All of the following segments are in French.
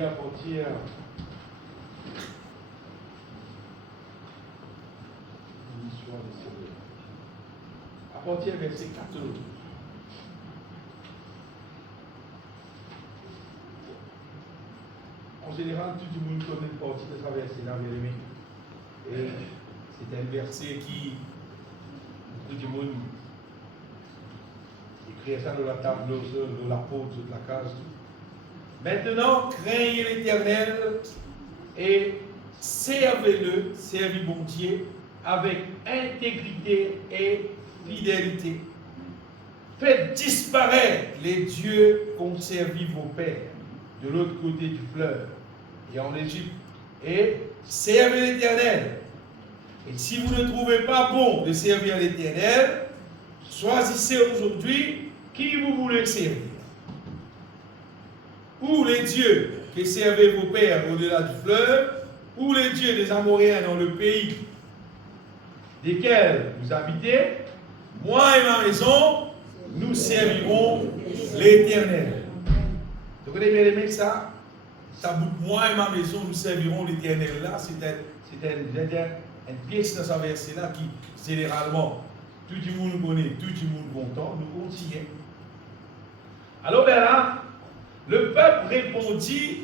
lire à partir du verset 14. En général, tout le monde connaît une partie de ce verset-là, bien aimé. Et c'est un verset qui, tout le monde écrit ça dans la table, dans la porte de la case. Maintenant, craignez l'Éternel et servez-le, servez bon Dieu, avec intégrité et fidélité. Faites disparaître les dieux qu'ont servi vos pères de l'autre côté du fleuve et en Égypte, et servez l'Éternel. Et si vous ne trouvez pas bon de servir l'Éternel, choisissez aujourd'hui qui vous voulez servir. Ou les dieux que servaient vos pères au-delà du fleuve, ou les dieux des Amoréens dans le pays desquels vous habitez. Moi et ma maison, nous servirons l'Éternel. Vous connaissez bien aimé ça? Ça bout, moi et ma maison, nous servirons l'Éternel. Là, c'était une pièce dans ce verset-là qui, généralement, tout le monde connaît, tout le monde content, nous continuons. Alors là, le peuple répondit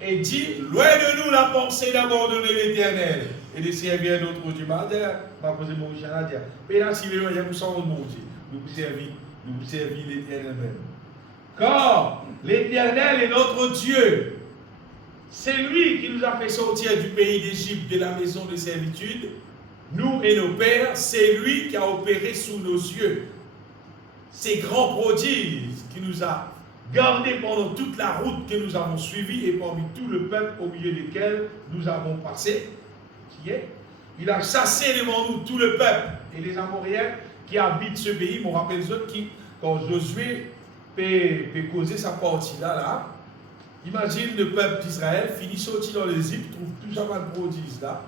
et dit, loin de nous la pensée d'abandonner l'Éternel et de servir d'autres dieux. Ma posé mon chien à dire, mais là, si vous avez sans mon Dieu, nous vous servir l'Éternel même. Car l'Éternel est notre Dieu. C'est lui qui nous a fait sortir du pays d'Égypte, de la maison de servitude. Nous et nos pères, c'est lui qui a opéré sous nos yeux ces grands prodiges qui nous a gardés pendant toute la route que nous avons suivie et parmi tout le peuple au milieu duquel nous avons passé. Il a chassé devant nous tout le peuple et les Amoréens qui habitent ce pays. Je me rappelle les autres qui, quand Josué peut causer sa partie-là, là, imagine le peuple d'Israël finit sorti dans l'Égypte, trouve tout ça mal prodiges là.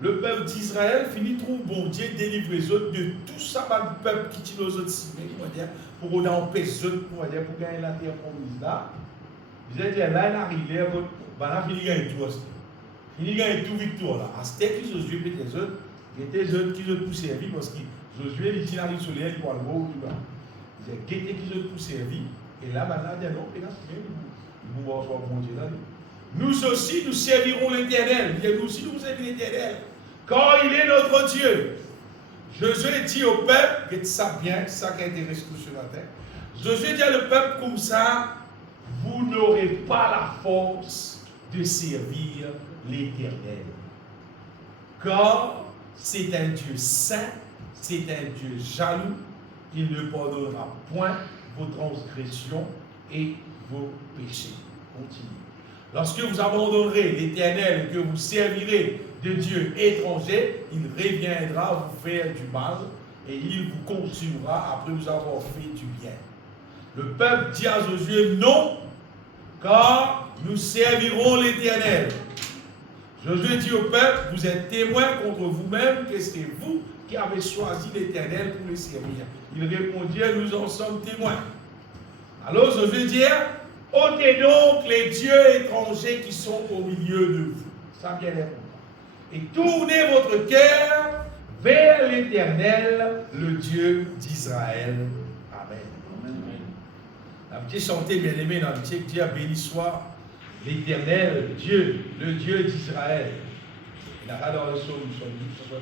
Le peuple d'Israël finit trouve bon Dieu délivrer les autres de tout ça mal peuple qui tire aux autres cimets, pour qu'on empêche les autres pour gagner la terre promise là. Vous allez dire là il arrive, là il gagne tout. Il gagne tout victoire là. À ce que Josué peut les autres, il était les autres qui ont tout servi parce que Josué il tient le soleil pour le voir tout là. Il dit qui ont tout servi et là maintenant il dit non, et là c'est vous voir bon Dieu là. Nous aussi, nous servirons l'Éternel. Nous aussi, nous servirons l'Éternel. Car il est notre Dieu. Josué dit au peuple, que ça bien, ça qui intéresse tout sur la terre. Josué dit au peuple comme ça, vous n'aurez pas la force de servir l'Éternel. Car c'est un Dieu saint, c'est un Dieu jaloux. Il ne pardonnera point vos transgressions et vos péchés. Continuez. Lorsque vous abandonnerez l'Éternel et que vous servirez de dieux étrangers, il reviendra vous faire du mal et il vous consumera après vous avoir fait du bien. Le peuple dit à Josué, non, car nous servirons l'Éternel. Josué dit au peuple, vous êtes témoins contre vous-même que c'est vous qui avez choisi l'Éternel pour le servir. Il répondit, nous en sommes témoins. Alors Josué dit, ôtez donc les dieux étrangers qui sont au milieu de vous. Ça vient répondre. Et tournez votre cœur vers l'Éternel, le Dieu d'Israël. Amen. Amen. La petite chanté bien aimée dans le petit Dieu béni soit l'Éternel, Dieu, le Dieu d'Israël. Il a dans le psaume 72.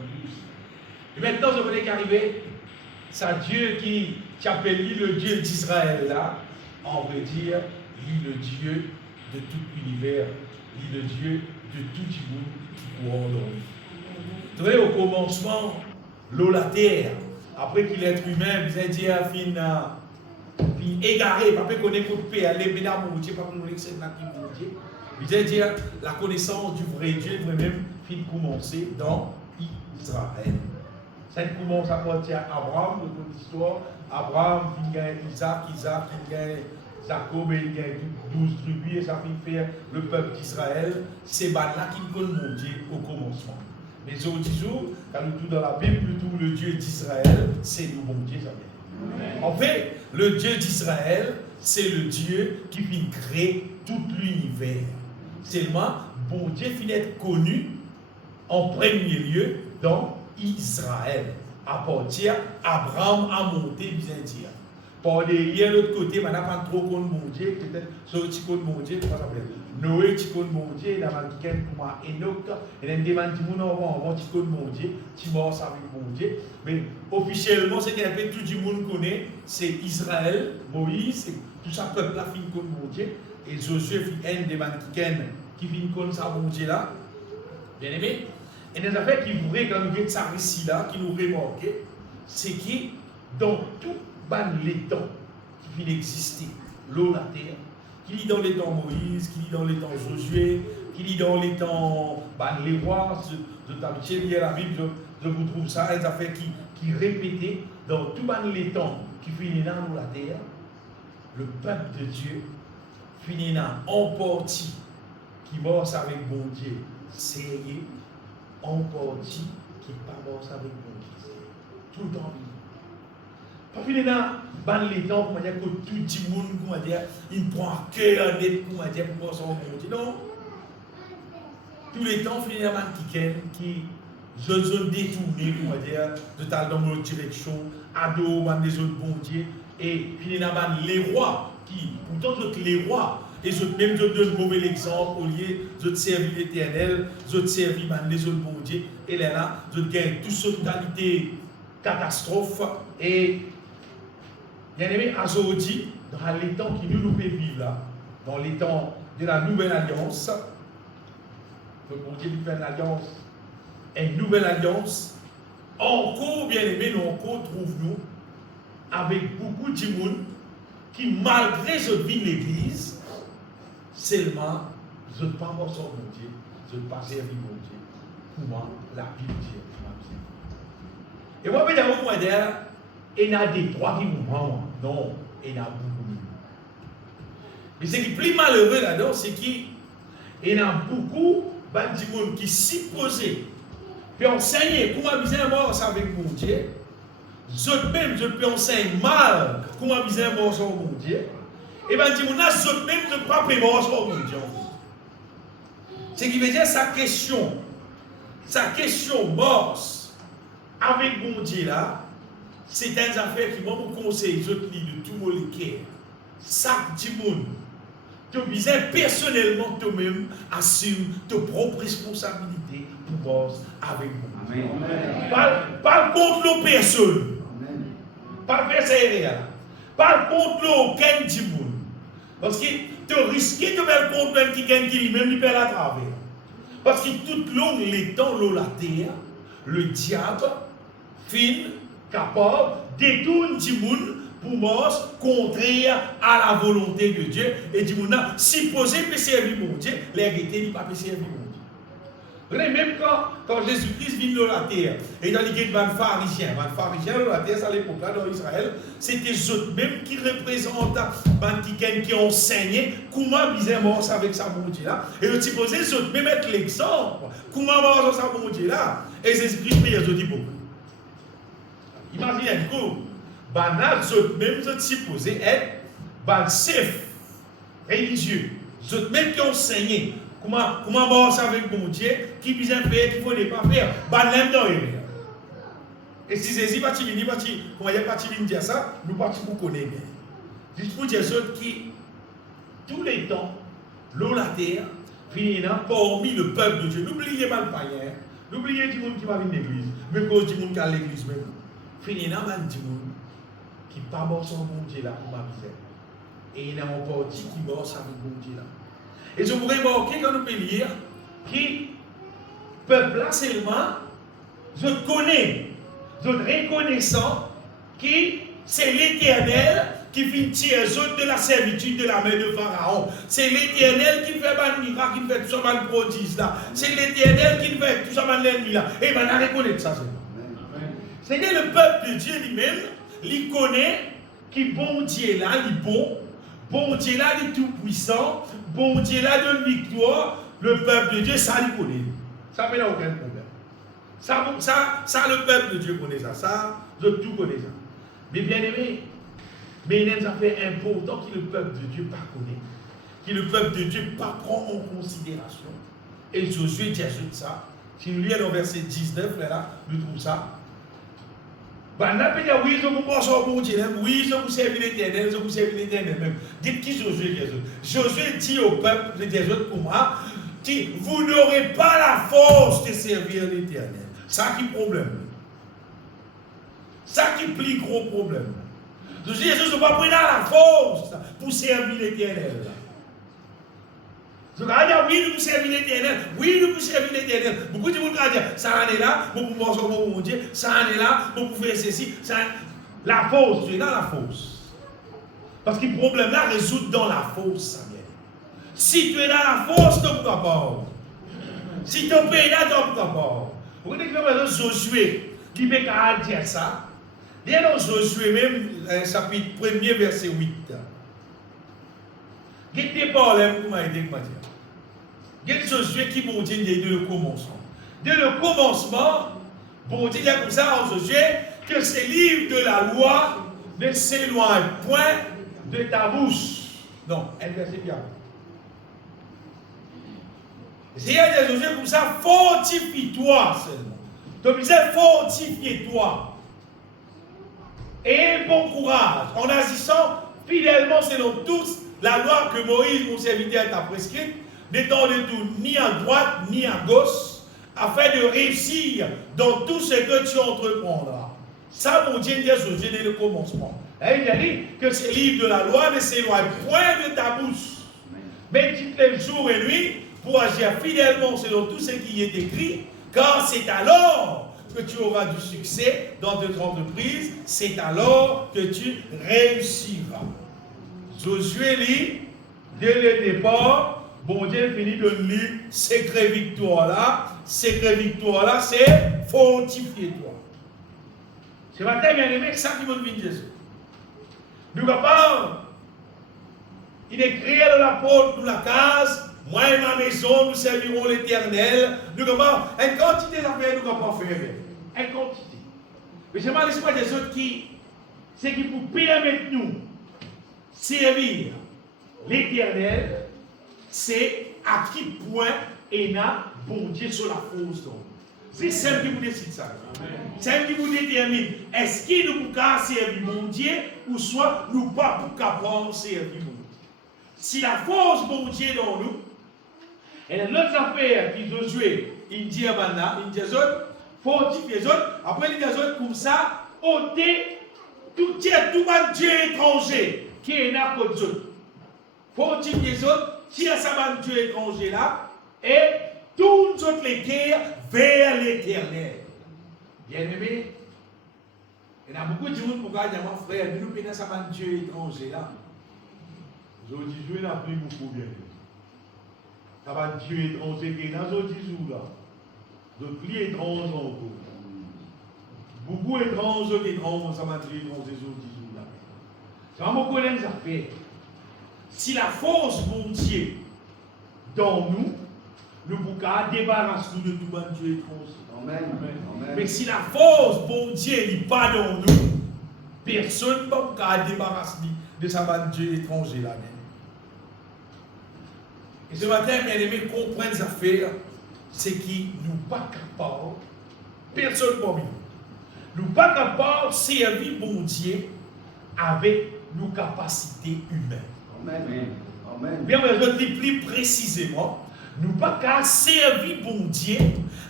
Et maintenant, je voulais qu'arriver, c'est Dieu qui appelle lui le Dieu d'Israël là, on veut dire lui le Dieu de tout l'univers, lui le Dieu de tout le monde qui court dans lui. Vous voyez, au commencement, l'eau, la terre, après qu'il est humain, vous avez dit, fin égaré, pas qu'on écoute paix, aller bien à mon Dieu, pas qu'on écoute c'est là qui mon Dieu. Vous avez dit, la connaissance du vrai Dieu, même, fin commencer dans Israël. Ça commence à partir d'Abraham, de toute l'histoire. Abraham, il gagne Isaac, il gagne Jacob, il gagne 12 tribus, et ça fait faire le peuple d'Israël. C'est là qui peut mon Dieu au commencement. Mais aujourd'hui, quand nous tout dans la Bible, tout le Dieu d'Israël, c'est le bon Dieu. Ça vient. En fait, le Dieu d'Israël, c'est le Dieu qui vient créer tout l'univers. Seulement, bon Dieu finit être connu en premier lieu dans Israël. À partir, Abraham a monté Byzantin. Par derrière l'autre côté, on n'a pas trop connu mon Dieu, peut-être sur le petit connu mon Dieu, comment ça s'appelle? Noé, petit connu mon Dieu, il a marqué pour moi Enoch, il a demandé mon enfant, petit connu mon Dieu, petit mort avec mon Dieu. Mais officiellement, c'est qu'un peu tout le monde connaît, c'est Israël, Moïse, tout ça, peuple là, fin connu mon Dieu, et Josué, fin demande qui finit comme ça mon Dieu là. Bien aimé? Et des affaires qui vous regardent de ça récit là, qui nous remarquent, c'est que dans tout les temps qui viennent exister, l'eau, la terre, qui lit dans les temps Moïse, qui lit dans les temps Josué, qui lit dans les temps les rois, de t'habituer lire la Bible, je vous trouve ça, des affaires qui répétaient dans tout les temps qui viennent dans la terre, le peuple de Dieu finit en partie qui mort avec bon Dieu, sérieux, en partie qui n'est pas mort avec bon Dieu, tout le temps. Pas fini dans les temps, comment dire, que tout le monde, comment dire, il prend à cœur net, comment dire, pour son bon Dieu. Non. Tous les temps, finalement, qui zone détournée, comment dire, de tal dans notre direction, ado, des autres bon Dieu, et finalement, les rois, qui, pourtant, les rois, et même de donner un mauvais exemple, au lieu de servir l'éternel, de servir les autres bon Dieu, et là, de gagner toute cette qualité catastrophe, et bien aimé, aujourd'hui, dans les temps qui nous vivent là, dans les temps de la nouvelle alliance, donc on dit une nouvelle alliance, encore bien aimé, nous encore trouve-nous avec beaucoup de monde qui, malgré ce vie de l'église, seulement, je ne pas voir son bon Dieu, je ne pas servir mon Dieu, pour moi, la Bible dit. Et moi, je vais vous dire, il y a des trois qui mourent. Non, il y en a beaucoup. Mais ce qui est plus malheureux là-dedans, c'est qu'il y a beaucoup de gens qui supposés puis enseigner comment bien mort avec mon Dieu. Eux-mêmes, je peux enseigner mal comment bien mort sur mon Dieu. Et bien, eux-mêmes, je ne peux pas mort sur mon Dieu. Ce qui veut dire sa question morse avec mon Dieu là, c'est une affaire qui m'a conseillé de tout mon cœur. Chaque monde, tu besoin personnellement toi-même assume tes propres responsabilités pour bosser avec moi. Pas contre l'autre personne. Pas faire ça réel. Pas contre aucun monde. Parce que tu risques de faire contre quelqu'un qui lui-même lui perd à travers. Parce que toute l'eau, les temps, l'eau, la terre, le diable, fin, capable, détourne du monde pour mort, contraire à la volonté de Dieu. Et du monde, si posé peut servir mon Dieu, les rétés n'est pas peut servir mon Dieu. Même quand Jésus-Christ vient de la terre, et dans les pharisiens, de la terre, à l'époque là, dans Israël, c'était eux même qui représentent les qui enseignaient comment bien mort avec sa bon Dieu là. Et ils supposaient eux même être l'exemple, comment mort avec sa bon Dieu là. Et Jésus-Christ prie, ils ont dit bon. Imaginez du coup, banal, même eux supposés être chef religieux, eux même qui enseignaient. Comment mort avec mon Dieu, qui vient faire, qu'il ne faut pas faire, banal dans les. Et si c'est pas Tivini, comment il n'y a pas Tivini dire ça, nous partons pour connaître bien. Juste pour dire qui, tous les temps, l'eau, la terre, finira parmi le peuple de Dieu. N'oubliez pas le païen, n'oubliez du monde qui va venir l'église, mais cause du monde qui a l'église même. Finira mal du monde qui pas mort son bon Dieu là pour ma misère. Et il y a un parti qui mort avec bon Dieu là. Et je voudrais marquer quand nous pouvons lire qui, peuple là seulement, je connais, je reconnaissant qui c'est l'Éternel qui vient tirer de la servitude de la main de Pharaon. C'est l'Éternel qui fait un miracle, qui fait tout ça, un prodige là. C'est l'Éternel qui fait tout ça, l'ennemi là. Et bien, on reconnaît ça. C'est le peuple de Dieu lui-même, il connaît qui bon Dieu là, il bon. Bon Dieu là, il est tout puissant. Bon Dieu là, donne victoire. Le peuple de Dieu, ça, il connaît. Ça n'a aucun problème. Ça, le peuple de Dieu connaît ça. Ça, je tout connais ça. Mais bien aimé, mais il y a des affaires importantes que le peuple de Dieu ne connaît. que le peuple de Dieu pas prend en considération. Et Josué dit ça. Si nous lisons dans verset 19, là, nous trouvons ça. Ben, là, peut dire, oui, je vous pense au bon Dieu, oui, je vous servis l'Éternel, je vous servis l'Éternel même. Dites qui Josué dit. Josué dit au peuple des autres pour moi, dit, vous n'aurez pas la force de servir l'Éternel. Ça qui est problème. Ça qui est plus gros problème. Jésus ne va pas prendre la force pour servir l'Éternel. Je vais dire, oui, nous servir l'Éternel. Oui, nous servir l'Éternel. Beaucoup de gens vont dire, ça en est là, pour manger au bon Dieu, ça en est là, pour faire ceci. La force, tu es dans la force. Parce que le problème là résout dans la force, Samuel. Si tu es dans la force, tu es capable. Si tu es là, tu es capable. Vous voyez que Josué, qui peut dire ça. Il y a dans Josué même, chapitre 1er, verset 8. Il y a des problèmes, comment il dit, il y a Josué qui vont dire dès le commencement. Dès le commencement, pour dire comme ça en Josué, que ces livres de la loi ne s'éloignent point de ta bouche. Non, un verset bien. Il y a des Josué comme ça, fortifie-toi seulement. Donc il disait, fortifie-toi. Et bon courage, en agissant fidèlement selon tous la loi que Moïse, mon serviteur, t'a prescrite, n'étant de tout ni à droite ni à gauche, afin de réussir dans tout ce que tu entreprendras. Ça, mon Dieu, dit à Josué dès le commencement. Et il a dit que ces livres de la loi ne s'éloignent point de ta bouche, mais tu te lèves jour et nuit pour agir fidèlement selon tout ce qui est écrit, car c'est alors que tu auras du succès dans tes entreprises, c'est alors que tu réussiras. Josué lit, dès le départ, bon Dieu finit de lire secret victoire là, c'est fortifie-toi. Ce matin, bien aimé, c'est ça qui veut venir Jésus. Nous capables, il est créé dans la porte, dans la case. Moi et ma maison, nous servirons l'Éternel. Nous avons une quantité d'affaires, nous avons faire. Une quantité. Mais je ne laisse pas des autres c'est qui vous permettent nous servir l'Éternel, c'est à qui point est là, bon Dieu, sur la force. C'est celle qui vous décide ça. Celle qui vous détermine. Est-ce qu'il nous peut servir mon Dieu ou soit nous pas pour capable servir mon Dieu. Si la force bon Dieu dans nous, et l'autre affaire qui Josué, il dit à Bana, il dit aux autres, fortifier les autres, après il dit aux autres comme ça, ôter tout Dieu étranger qui est là pour les autres. Fortifier les autres, tirer sa Dieu étranger là, et toutes autres les guerres vers l'Éternel. Bien aimé, il y a beaucoup de gens qui dire, mon frère, nous prenons sa Dieu étranger là. Aujourd'hui, je n'ai plus beaucoup bien. Ça va Dieu étranger qui est dans ce jours là. Donc, plus étrange encore. Beaucoup étrange, ça va Dieu étranger ce jours là. Ça va beaucoup les affaires. Si la force bon Dieu dans nous, nous pouvons débarrasser nous de tout bon Dieu étranger. Amen. Amen. Mais si la force bon Dieu n'est pas dans nous, personne ne peut débarrasser de sa bon Dieu étranger là. Et ce matin, bien aimé, comprendre ces affaires, c'est qui nous pas capables, personne parmi nous, nous pas capables de servir bon Dieu avec nos capacités humaines. Amen. Amen. Bien, je vais dire plus précisément, nous pas qu'à servir bon Dieu,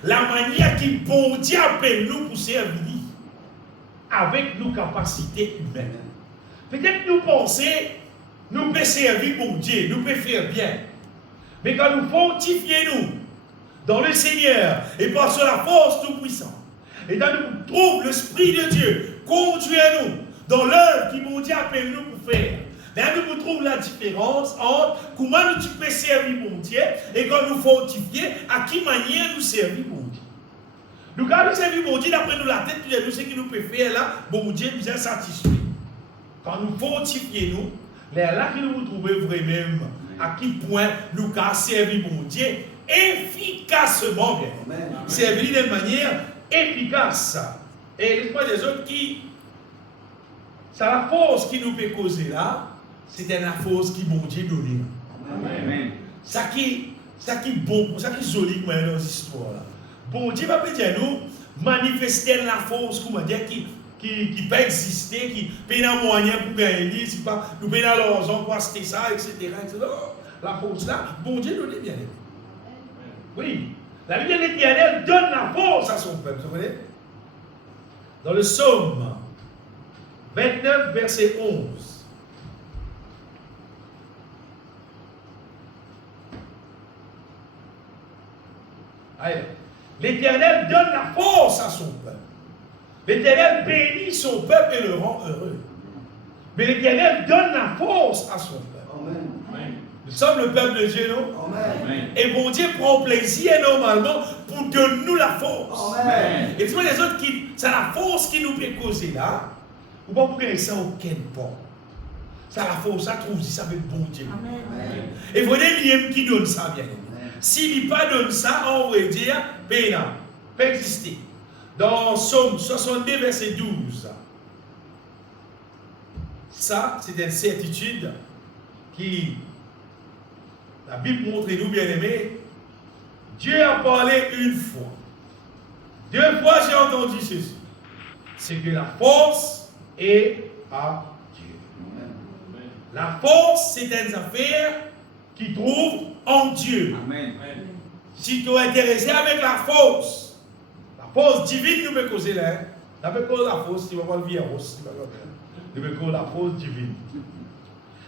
la manière qu'il bon Dieu appelle nous pour servir avec nos capacités humaines. Peut-être nous pensons, nous pouvons servir bon Dieu, nous pouvons faire bien. Mais quand nous fortifions dans le Seigneur et par la force tout-puissante, et quand nous trouvons l'Esprit de Dieu, conduisez-nous dans l'œuvre qui mon Dieu appelle nous pour faire. Là, nous trouvons la différence entre comment nous pouvons servir mon Dieu et quand nous fortifions, à quelle manière nous servir mon Dieu. Nous, quand nous servons mon Dieu, d'après nous la tête, nous ce que nous pouvons faire là, bon Dieu nous est satisfait. Quand nous fortifions, là que nous nous trouvons vraiment. À quel point nous avons servi mon Dieu efficacement bien. Servi de manière efficace. Et l'espoir des autres qui, c'est la force qui nous peut causer là, c'est la force qui mon Dieu donne. Amen. Ça qui bon, ça qui joli dans l'histoire là. Bon Dieu va dire nous manifester la force comment dire qui peut exister, qui peut avoir moyen pour gagner, si pas nous peut dans l'argent pour acheter ça, etc. La force là, bon Dieu donne bien. Oui, la lumière éternelle donne la force à son peuple, vous comprenez? Dans le psaume 29, verset 11. L'Éternel donne la force à son peuple. L'Éternel bénit son peuple et le rend heureux. Mais l'Éternel donne la force à son peuple. Amen. Nous sommes le peuple de Dieu, non? Amen. Et bon Dieu prend plaisir normalement pour donner nous la force. Amen. Et tu vois les autres c'est la force qui nous peut causer là. Ou pas pour gagner ça aucun port. Ça la force, ça trouve ça avec bon Dieu. Amen. Et vous voyez l'IM qui donne ça bien. S'il n'est pas donne ça, on va dire, pénal, peut exister. Dans Psaume 62, verset 12. Ça, c'est une certitude qui, la Bible montre nous bien aimés. Dieu a parlé une fois. 2 fois j'ai entendu ceci. C'est que la force est à Dieu. La force, c'est une affaire qui trouve en Dieu. Amen. Si tu es intéressé avec la force divine, nous me causer là. Nous me cause la force, tu vas voir le virus. Nous me cause la force divine.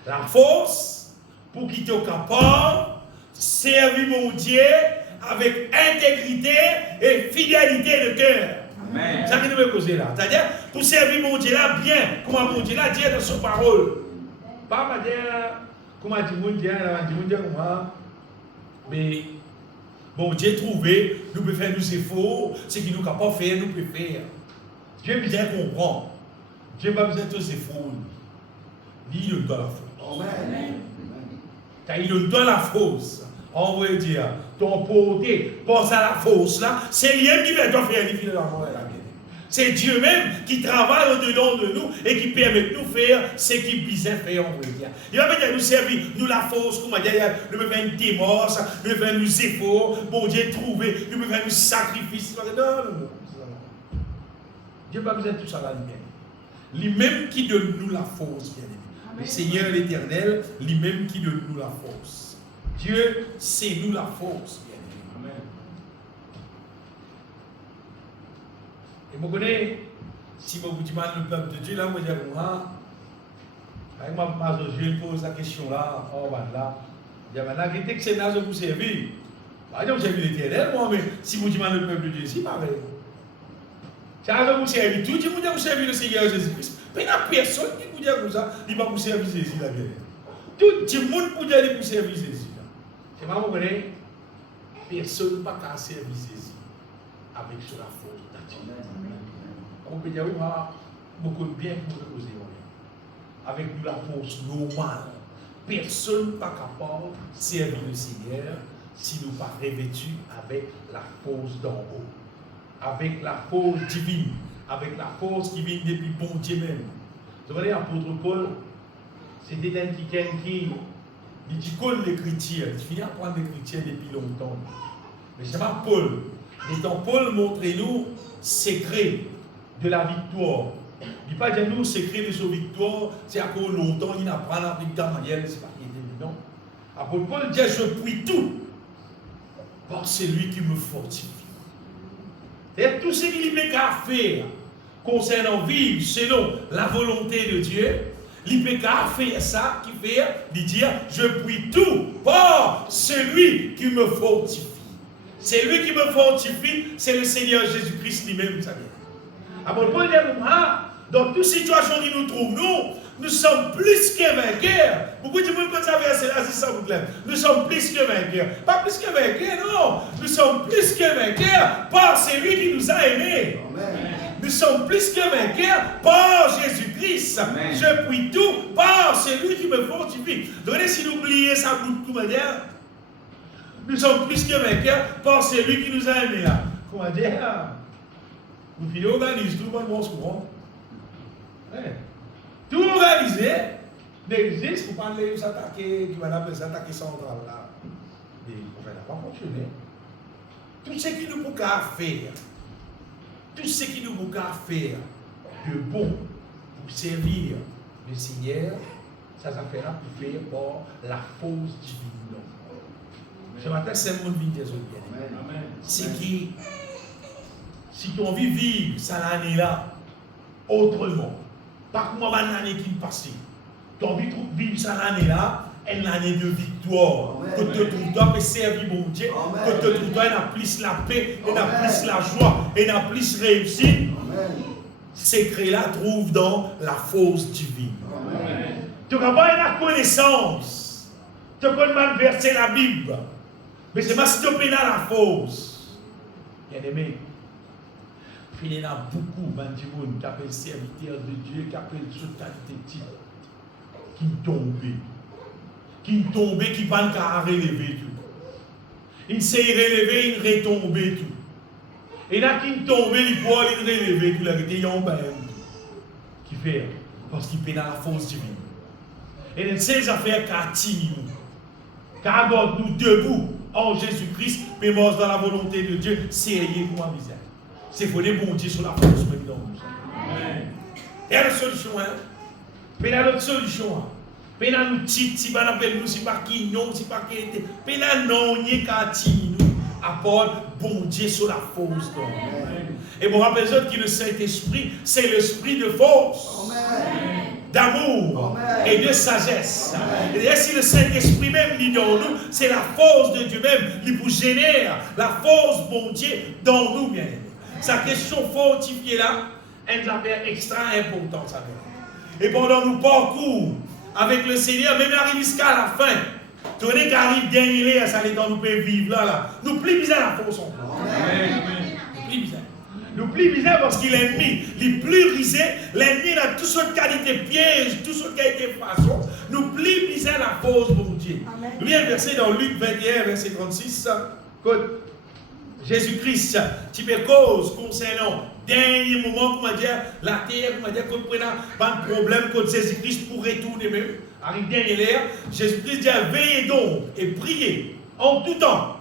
La force pour qu'il soit capable de servir mon Dieu avec intégrité et fidélité de cœur. Amen. C'est ça que nous me causer là. C'est-à-dire, pour servir mon Dieu là bien, comme mon Dieu là dit dans son parole. Pas dire, comme mon Dieu là, comment. Mais bon Dieu trouvé, nous pouvons faire nos efforts, ce qu'il nous capable de faire, nous pouvons faire. Dieu bien comprend. Dieu n'a pas besoin de tous efforts. Il donne la force. Amen. Quand il donne la force, on va dire, ton porté, pense à la force là, c'est lui qui va te faire les filles de la mort et la vie. C'est Dieu même qui travaille au-dedans de nous et qui permet de nous faire ce qu'il besoin faire, on va dire. Il va peut-être nous servir, nous la force, comment dire, nous pouvons faire une démence, nous pouvons faire nos efforts, bon Dieu trouver, nous pouvons faire nos sacrifices. Non. Dieu n'a pas besoin de tout ça là, lui-même. Lui-même qui donne nous la force, bien aimé. Le Seigneur l'Éternel, lui-même qui donne nous la force. Dieu, c'est nous la force, bien aimé. Amen. Et vous connaissez, si vous dites le peuple de Dieu, là, vous dites, avec je pose la question là, là. La vérité que c'est là, je vous servir. Je vous servir l'Éternel, moi, mais si vous dites le peuple de Dieu, c'est pareil. Ça va vous servir tout, vous vous servir le Seigneur Jésus-Christ. Mais il n'y a personne qui vous dit comme ça, il va vous servir Jésus, la vérité. Tout le monde vous dit que vous servir Jésus. C'est pas vous connaissez? Personne ne peut pas servir Jésus avec sur la force d'Adieu. On peut dire, beaucoup de bien pour nous causer. Avec nous la force normale. Personne n'est pas capable de servir le Seigneur si nous ne sommes pas revêtus avec la force d'en haut. Avec la force divine, avec la force qui vient depuis bon Dieu même. Vous voyez, l'apôtre Paul, c'était un qui dit connaît l'écriture, il finit à apprendre l'écriture depuis longtemps. Mais c'est pas Paul. Étant Paul, montrez-nous secret de la victoire. Il ne dit pas dire nous secret de sa victoire, c'est à cause longtemps, il apprend avec Gamaliel, c'est pas qu'il est non. Apôtre Paul dit je puis tout par celui qui me fortifie. Et tout ce qu'il peut faire concernant vivre selon la volonté de Dieu, il peut faire ça, qui fait, de dire, je puis tout par celui qui me fortifie. C'est lui qui me fortifie, c'est le Seigneur Jésus-Christ lui-même. Alors, Paul dit, dans toute situation qui nous trouve, nous sommes plus que vainqueurs. Beaucoup de gens quand ça verset là, c'est ça vous plaît. Nous sommes plus que vainqueurs. Pas plus que vainqueurs, non. Nous sommes plus que vainqueurs par celui qui nous a aimés. Amen. Nous sommes plus que vainqueurs par Jésus-Christ. Je puis tout par celui qui me fortifie. Donc, si nous oublions ça de toute manière, nous sommes plus que vainqueurs par celui qui nous a aimés. Comment dire? Vous finissez organiser tout le monde bon courant. Tout organisé, n'existe pour pas les attaquer, qui va appeler s'attaquer central là. Et ça n'a pas fonctionné. Tout ce qui nous bouge à faire, tout ce qui nous bouge à faire de bon pour servir le Seigneur, ça s'appellera pour faire par la force divine. Ce matin, c'est le monde qui vient bien. C'est qui, si tu as envie de vivre ça l'année-là, autrement, pas comme l'année qui passe, tu as envie de vivre ça l'année-là, une année de victoire, que tu dois servir mon Dieu, que tu dois plus la paix, et plus la joie, et plus réussite. Ces secret-là trouve dans la force divine. Tu n'as pas la connaissance, tu peux mal verser la Bible, mais c'est parce que tu as la force. Bien aimé, il y en a beaucoup de gens qui appellent serviteurs de Dieu, qui appellent toute qualité de titre, qui tombent. Qui tombe, qui ne peut pas relever tout. Il s'est relevé, il retombe tout. Et là, qui tombe, il peut relever tout. Il y a un qui fait, parce qu'il peut dans la force divine. Et ces affaires qui attirent nous, qui abordent nous debout en Jésus-Christ, mais mort dans la volonté de Dieu, c'est ayé pour un visage. C'est pour les bons Dieu sur la force même dans nous. Il y a une solution, hein? Mais il y a une solution, hein? Pena nous tit, si pas appelle nous, si pas qui non, si pas qui était. Pena non, ni kati nous apporte bon Dieu sur la force. Et bon, rappelle qui le Saint-Esprit, c'est l'esprit de force, d'amour et de sagesse. Et si le Saint-Esprit même dit dans nous, c'est la force de Dieu même qui vous génère la force bon Dieu dans nous bien. Sa question fortifiée là, elle nous affaire extra importante. Ça. Et pendant nos parcours avec le Seigneur, même arrive jusqu'à la fin. Tu connais qu'arrive dernier, ça les temps nous pouvons vivre là. Nous plus bizarre la force. Nous plus bizarre. Nous plus bizarre parce qu'il est l'ennemi. Il est plus risé. L'ennemi a toutes sortes de qualités pièges, toutes sortes de qualités façons. Nous plus bizarre la force pour Dieu. Il y a un verset dans Luc 21, verset 36. Que Jésus-Christ, tu peux cause concernant dernier moment, comment dire, la terre, comment dire, qu'on prenne pas de problème, que Jésus-Christ pourrait retourner même. Arrive dernier l'ère, Jésus-Christ dit, veillez donc et priez en tout temps,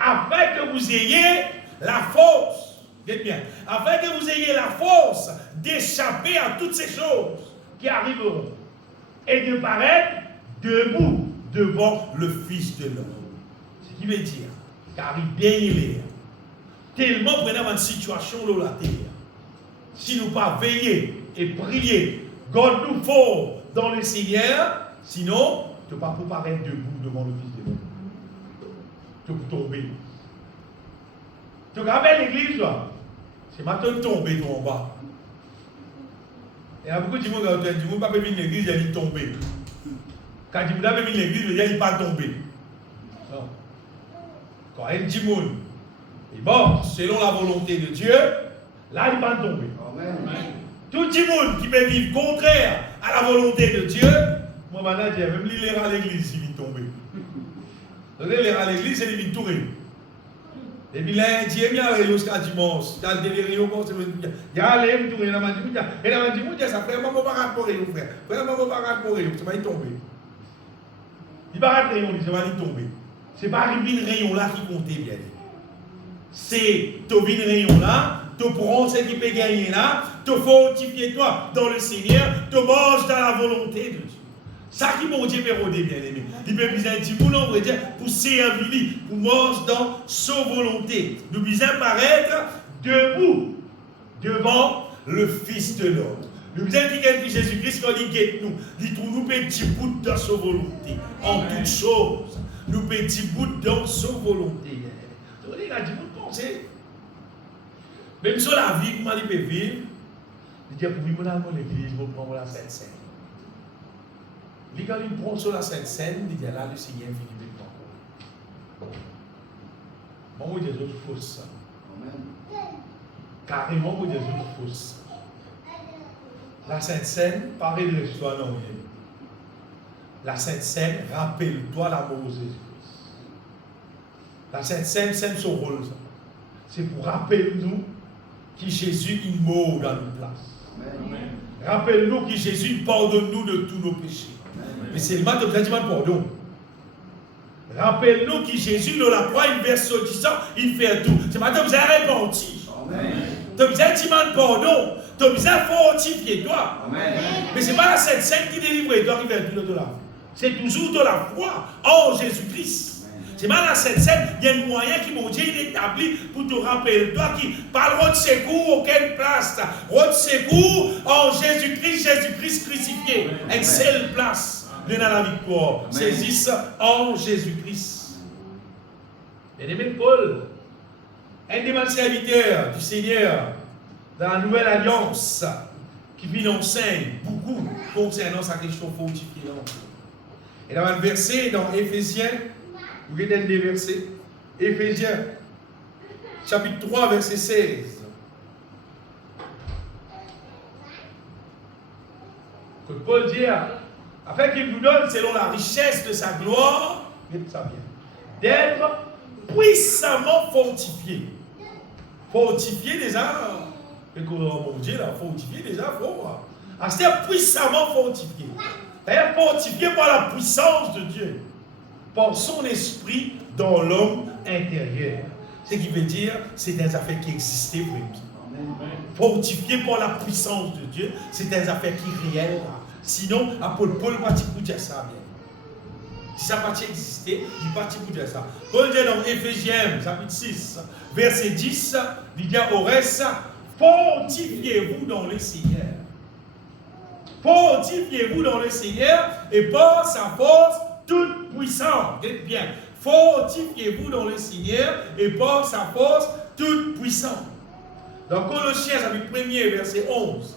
afin que vous ayez la force, dites bien, afin que vous ayez la force d'échapper à toutes ces choses qui arriveront et de paraître debout devant le Fils de l'homme. Ce qui veut dire qu'arrive dernier l'ère, tellement prenons une situation dans la terre. Si nous pas veiller et prier, garde-nous fort dans le Seigneur, sinon, tu ne peux pas paraître debout devant le Fils de l'homme. Tu peux tomber. Tu rappelles l'église, là? C'est maintenant de tomber en bas. Il y a beaucoup de gens qui disent, ne pas venir l'église, il est tombé. Quand tu ne venir l'église, il n'est pas tombé. Non. Quand il dit, et bon, selon la volonté de Dieu, là, il va tomber. Amen. Tout le monde qui peut vivre contraire à la volonté de Dieu, moi, maintenant, je dis, même lui, il est à l'église, il va tomber. Donc, il est à l'église, il va tourner. Et puis là, Dieu vient jusqu'à dimanche. Il y a des réunions, il y a les tourner, il y a et là, il dit, ça fait un moment pas pour eux, frère. Frère, un moment pas pour eux, ça va y tomber. Il va rater rayon, ça va y tomber. Ce n'est pas arriver une rayon là qui compte bien. C'est tu vis un rayon là, tu prends ce qui peut gagner là, tu fortifies toi dans le Seigneur, tu manges dans la volonté de Dieu. Ça qui mon Dieu peut rôder bien aimé. Il peut bien dire pour nous, pour servir, pour manger dans sa volonté. Nous besoin paraître debout devant le Fils de l'homme. Nous besoin que Jésus-Christ quand il guette nous, il trouve nous petits bouts dans sa volonté. En toutes choses, nous petits bouts dans sa volonté. Il a dit, vous pensez, même sur la vie, comment il peut vivre, il dit, pour vivre dans l'église, vous prenez la Sainte Seine. Quand il prend sur la Sainte Seine, il dit, là, le Seigneur vit encore. Bon, vous des autres fausses. Carrément, vous des autres fausses. La Sainte Seine, pareil de l'histoire, non, la Sainte Seine, rappelle-toi l'amour de Jésus. La Sainte Seine, c'est son rôle. C'est pour rappeler nous que Jésus est mort dans nos places. Rappelle-nous que Jésus pardonne nous de tous nos péchés. Mais c'est le matin de pardon. Rappelle-nous que Jésus, dans la croix, il verse du sang, il fait tout. C'est matin que vous avez repenti. Tu as besoin de pardon. Tu as besoin de fortifier toi. Mais ce n'est pas la Sainte Seine qui délivre toi qui fait tout de la. C'est toujours de la foi en Jésus-Christ. C'est mal à cette scène, il y a un moyen qui mon Dieu établi pour te rappeler. Toi qui parle de secours, aucune place. De secours en Jésus-Christ, Jésus-Christ crucifié. Une seule place de la victoire. Saisisse en Jésus-Christ. Bien-aimé Paul, un des serviteurs du Seigneur dans la nouvelle alliance qui vit enseigne beaucoup concernant sa question fortifiée. Et dans le verset dans Éphésiens, vous regardez des versets. Éphésiens, chapitre 3, verset 16. Que Paul dit, afin qu'il nous donne, selon la richesse de sa gloire, d'être puissamment fortifié. Fortifié déjà, et que mon Dieu, là, fortifié déjà, fort. C'est puissamment fortifié. C'est fortifié par la puissance de Dieu. Par son esprit dans l'homme intérieur. Ce qui veut dire, c'est des affaires qui existaient vraiment. Fortifié par la puissance de Dieu, c'est des affaires qui réelles. Sinon, Paul va dire ça bien. Si ça n'a pas existé, il va dire ça. Paul dit dans Éphésiens, chapitre 6, verset 10, il dit au reste, fortifiez-vous dans le Seigneur. Fortifiez-vous dans le Seigneur et par sa force toute puissante. Dites bien, fortifiez-vous dans le Seigneur et par sa force toute puissante. Dans Colossiens, chapitre 1er, verset 11.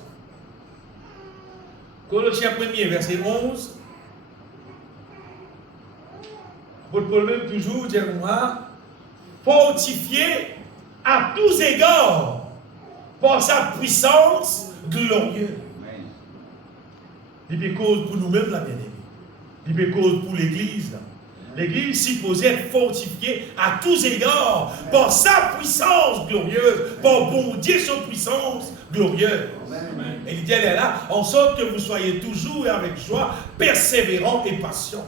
Colossiens 1er, verset 11. Paul même toujours dit moi, fortifié à tous égards par sa puissance glorieuse. Il y a cause pour nous-mêmes, la bien-aimée. Il y a cause pour l'Église. L'Église supposée être fortifiée à tous égards par sa puissance glorieuse, par bon Dieu, sa puissance glorieuse. Amen. Et il dit, elle est là, en sorte que vous soyez toujours et avec joie, persévérants et patients.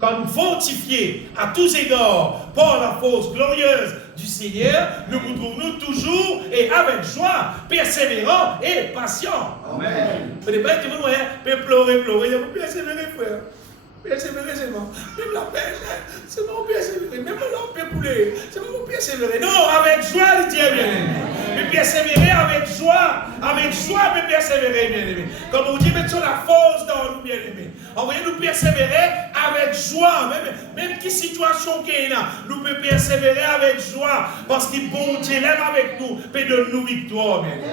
Quand nous fortifions à tous égards par la force glorieuse du Seigneur, nous vous trouvons toujours et avec joie, persévérants et patients. Amen. Vous ne pouvez pas dire, pleurer, il faut persévérer, frère. Persévérer, c'est bon. Même la peine, c'est bon, persévérer. Même l'homme peut couler, c'est bon, persévérer. Non, avec joie, il dit bien. Mais persévérer avec joie, mais persévérer, bien aimé. Comme on dit, mettons la force dans nous, bien aimé. Envoyez-nous persévérer avec joie. Même qui situation qu'il y a, nous pouvons persévérer avec joie. Parce qu'il bon Dieu l'aime avec nous, peut donner nous victoire, bien aimé.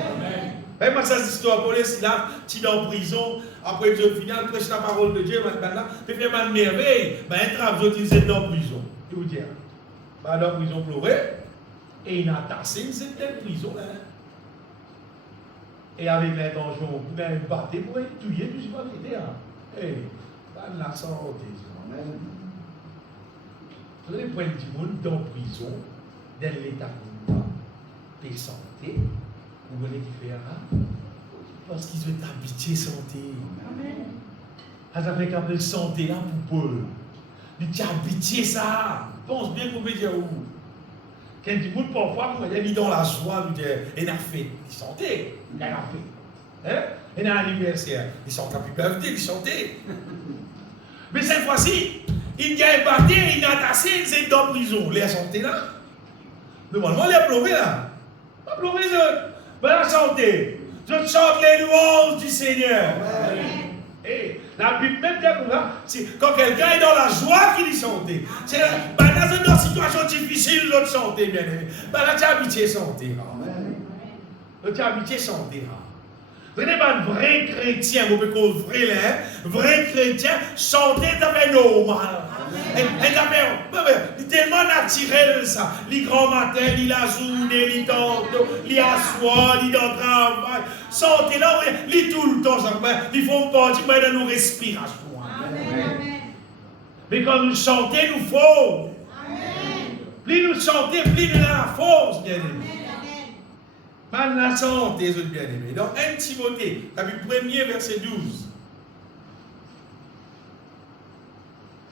Même cette histoire, Paul est là, tu es en prison, après le final, prêche la parole de Dieu, tu fais mal merveille, un travail, tu es dans la prison. Je vous dis, dans la prison pleurer, et il a tassé cette prison là. Et avec l'intention, vous avez battu pour être tué, tout ce pas été. Et la santé. Vous avez point du monde dans la prison, dans l'état de santé. Vous voyez qui fait parce qu'ils ont habitué santé. Amen. Avec la santé là pour Paul. Ils ont habitué ça. Pense bien qu'on peut dire où. Quand tu dis parfois, il est dans la joie, il a fait. Il santé. Il a fait. Hein? Il a un anniversaire. Ils sont à plus birthday, ils chantaient. Mais cette fois-ci, il a battu, il a tassé, ils sont en prison. Les santé là. Normalement, il a pleuré là. Il a pleuré eux. La santé. Je chante les louanges du Seigneur. Et la Bible même dit quand quelqu'un est dans la joie qu'il y chanter. C'est dans une situation difficile, je chanter, bien aimé. Là, tu as habitué chanter. Tu as habitué chanter. Vous n'êtes pas un vrai chrétien, vous pouvez couvrir vrai chrétien, chanter c'est normal. C'est tellement naturel ça. Les grands matins, les la journée, les tantôt, les assoirs, les dans le travail. Santé là, les tout le temps, ils font partie de nos respirations. Amen. Mais quand nous chantons, nous faut. Plus nous chantons, plus nous avons la force, bien aimé. Pas la santé, les autres bien aimés. Dans 1 Timothée, chapitre 1er, verset 12.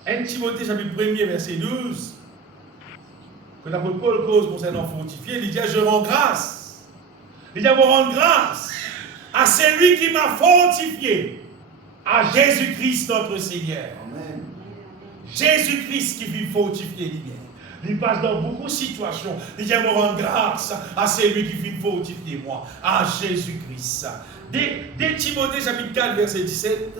1 Timothée chapitre 1er verset 12, que l'apôtre Paul cause concernant fortifié, il dit je rends grâce. Il dit je rends grâce à celui qui m'a fortifié, à Jésus-Christ notre Seigneur. Amen. Jésus-Christ qui vit fortifier lui-même. Il passe dans beaucoup de situations. Il dit je rends grâce à celui qui vit fortifier moi, à Jésus-Christ. Dès Timothée chapitre 4 verset 17,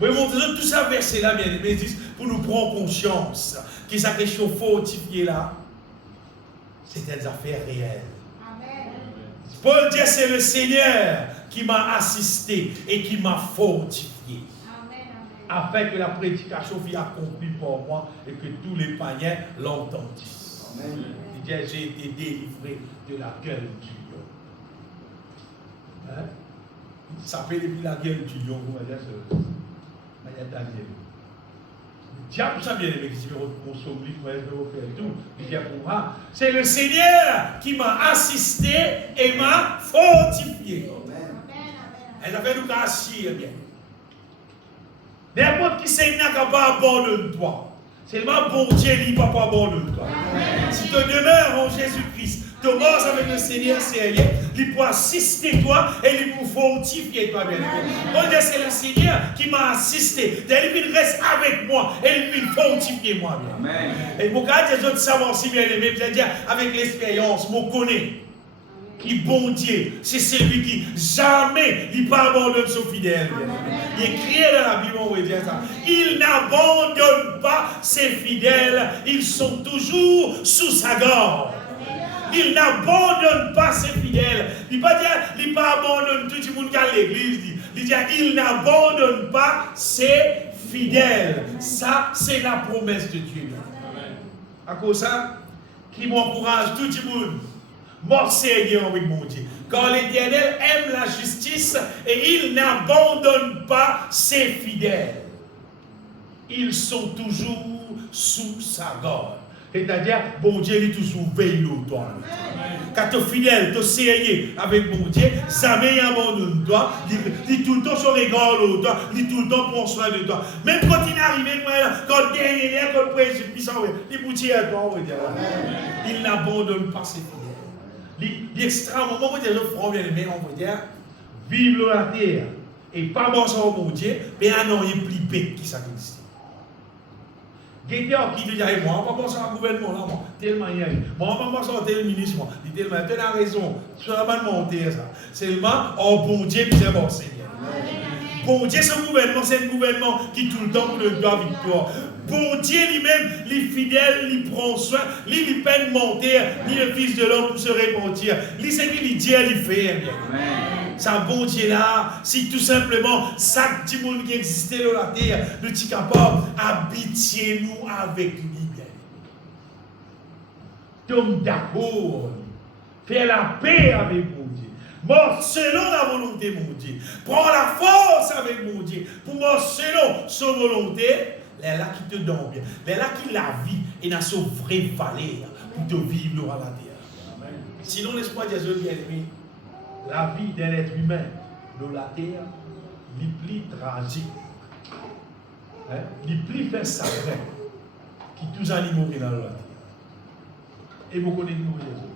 vous montrer tout ça verset là, bien aimé, pour nous prendre conscience que sa question fortifiée là, c'est des affaires réelles. Amen. Paul dit c'est le Seigneur qui m'a assisté et qui m'a fortifié. Amen. Afin que la prédication fût accomplie pour moi et que tous les païens l'entendissent. Il dit j'ai été délivré de la gueule du lion. Hein? Ça fait depuis la gueule du lion, vous voyez ça. Il y a Daniel. Le diable, ça bien aimé, qui se consommer, je vais faire tout. Il dit pour moi, c'est le Seigneur qui m'a assisté et m'a fortifié. Elle a fait nous assis, bien. N'importe qui sait n'a pas abandonner toi. Seulement bon Dieu, il ne va pas abandonner toi. Si tu demeures en Jésus-Christ, tu marches avec le Seigneur sérieux, il peut assister toi et il peut fortifier toi, bien aimé. Bon Dieu, c'est le Seigneur qui m'a assisté. Il reste avec moi et il peut fortifier moi, bien. Amen. Et pour garder les autres savoir si bien aimé, c'est-à-dire avec l'expérience, je connais qui bon Dieu, c'est celui qui jamais il pas abandonne son fidèle. Il est écrit dans la Bible, on va dire ça. Il n'abandonne pas ses fidèles, ils sont toujours sous sa gorge. Il n'abandonne pas ses fidèles. Il ne pas dire, il pas abandonne tout le monde qui a l'église. Il dit, il n'abandonne pas ses fidèles. Ça, c'est la promesse de Dieu. À cause de ça, qui m'encourage tout le monde. Mort Seigneur avec mon Dieu. Quand l'Éternel aime la justice et il n'abandonne pas ses fidèles. Ils sont toujours sous sa gorge. C'est-à-dire, bon Dieu, il est toujours veillé au toi. Quand tu es fidèle, tu es sérieux avec bon Dieu, jamais abandonne toi. Il est tout le temps sur les gars au toi, il est tout le temps prend soin de toi. Même quand il est arrivé, quand dernier, quand le précipice, il boutit à toi, il n'abandonne pas ses fidèles. Il est extrêmement, on va dire, je prends bien aimé, on va dire, vive la terre et pas bon sans bon Dieu, mais un an, il est plus bête qui ça existe. Quelqu'un qui dit, moi, on va penser à un gouvernement là, moi, tellement il y a. Moi, on va penser à tel ministre, moi, il dit tellement, tu as raison, tu vas pas monter ça. Seulement, oh bon Dieu, puis c'est bon Seigneur. Bon Dieu, ce gouvernement, c'est un gouvernement qui tout le temps pour le droit victoire. Bon Dieu lui-même, les fidèles, il prend soin, il peine monter, ni le Fils de l'homme pour se repentir. Lui, c'est qu'il dit, il fait. Ça, bon Dieu là, si tout simplement, chaque petit monde qui existait dans la terre, le petit capable, habitiez-nous avec lui. Donc d'accord, faire la paix avec mon Dieu. Mort selon la volonté, mon Dieu. Prends la force avec mon Dieu. Pour mort selon sa volonté, c'est là qui te donne bien. C'est là qui la vie et n'a son vraie valeur pour te vivre dans la terre. Amen. Sinon, l'espoir de Dieu bien aimé, la vie d'un être humain dans la terre, est plus tragique. Il est plus fait sacré qui tous les animaux qui sont dans la terre. Et vous connaissez nous Jésus.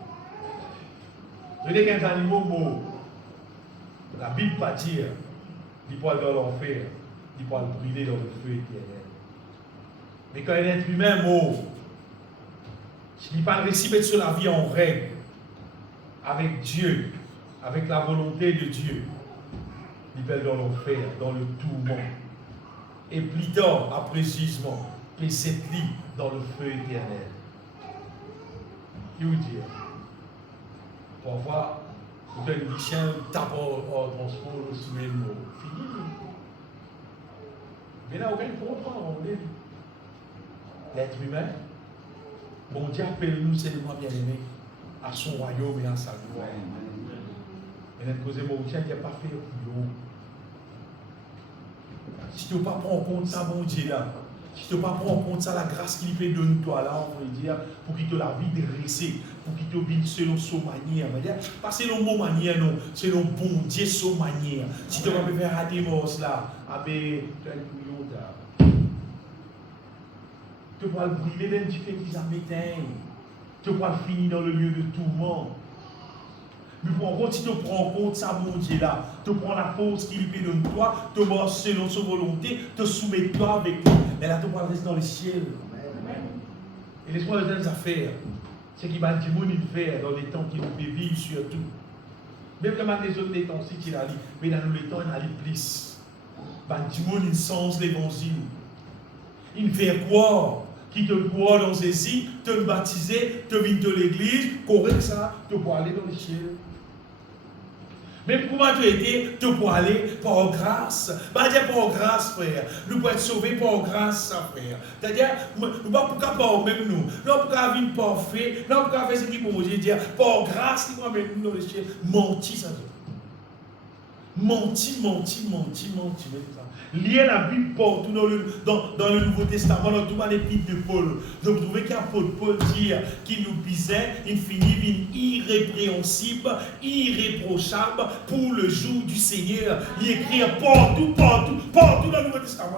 Vous savez qu'un animal mort, la Bible va dire, il peut aller dans l'enfer, il peut brûler dans le feu éternel. Mais quand un être humain mort, il ne peut pas réciter sur la vie en règle, avec Dieu, avec la volonté de Dieu. Il peut aller dans l'enfer, dans le tourment. Et plus tard, après jugement, qu'il s'étlie dans le feu éternel. Qui vous dit? Parfois, vous avez un chien tape en transport, le soumet le mot. Fini. Mais là, aucun comprend. L'être humain, bon Dieu appelle-nous seulement bien aimé à son royaume et à sa gloire. Mais notre cause, bon Dieu n'a pas fait pour nous. Si tu ne prends pas en compte ça, bon Dieu là, si tu ne prends pas en compte ça, la grâce qu'il peut donner toi là, on va dire, pour qu'il te la vie dressée, pour qu'il te vive selon son manière, on va dire, pas selon mon manière, non, selon bon Dieu son manière. Si tu ne peux pas faire rater mort là, avec tu as une couillon là. Tu pourras le brûler dans du feu qui s'éteint. Tu pourras finir dans le lieu de tourment. Mais pour contre, si tu prends en compte ça, mon Dieu là, tu prends la force qu'il peut donner toi, tu marches selon sa volonté, te soumets-toi avec lui. Mais là, tu pourras rester dans le ciel. Et laisse-moi les affaires. C'est qu'il m'a dit, mon faire dans les temps qu'il nous fait vivre surtout. Même quand les autres temps, si tu l'as dit, mais dans les temps, il y a plus. Du monde, il sens l'évangile. Il fait croire, qui te croit dans ceci, te baptiser, te venir de l'église, correct ça, te pour aller dans le ciel. Mais comment tu étais, tu peux aller par grâce. Pas dire par grâce, frère. Nous pouvons être sauvés par grâce, frère. C'est-à-dire, nous ne pouvons pas par même nous. Nous ne pouvons pas vivre parfait. Nous ne pouvons pas faire ce qu'il faut dire. Par grâce, nous pouvons mettre nous dans le ciel. Menti, ça. Menti. Lier la Bible partout dans le Nouveau Testament, dans tout l'épître de Paul. Donc, vous trouvez qu'apôtre Paul dit qu'il nous bisait, il finit irrépréhensible, irréprochable pour le jour du Seigneur. Il écrit partout dans le Nouveau Testament.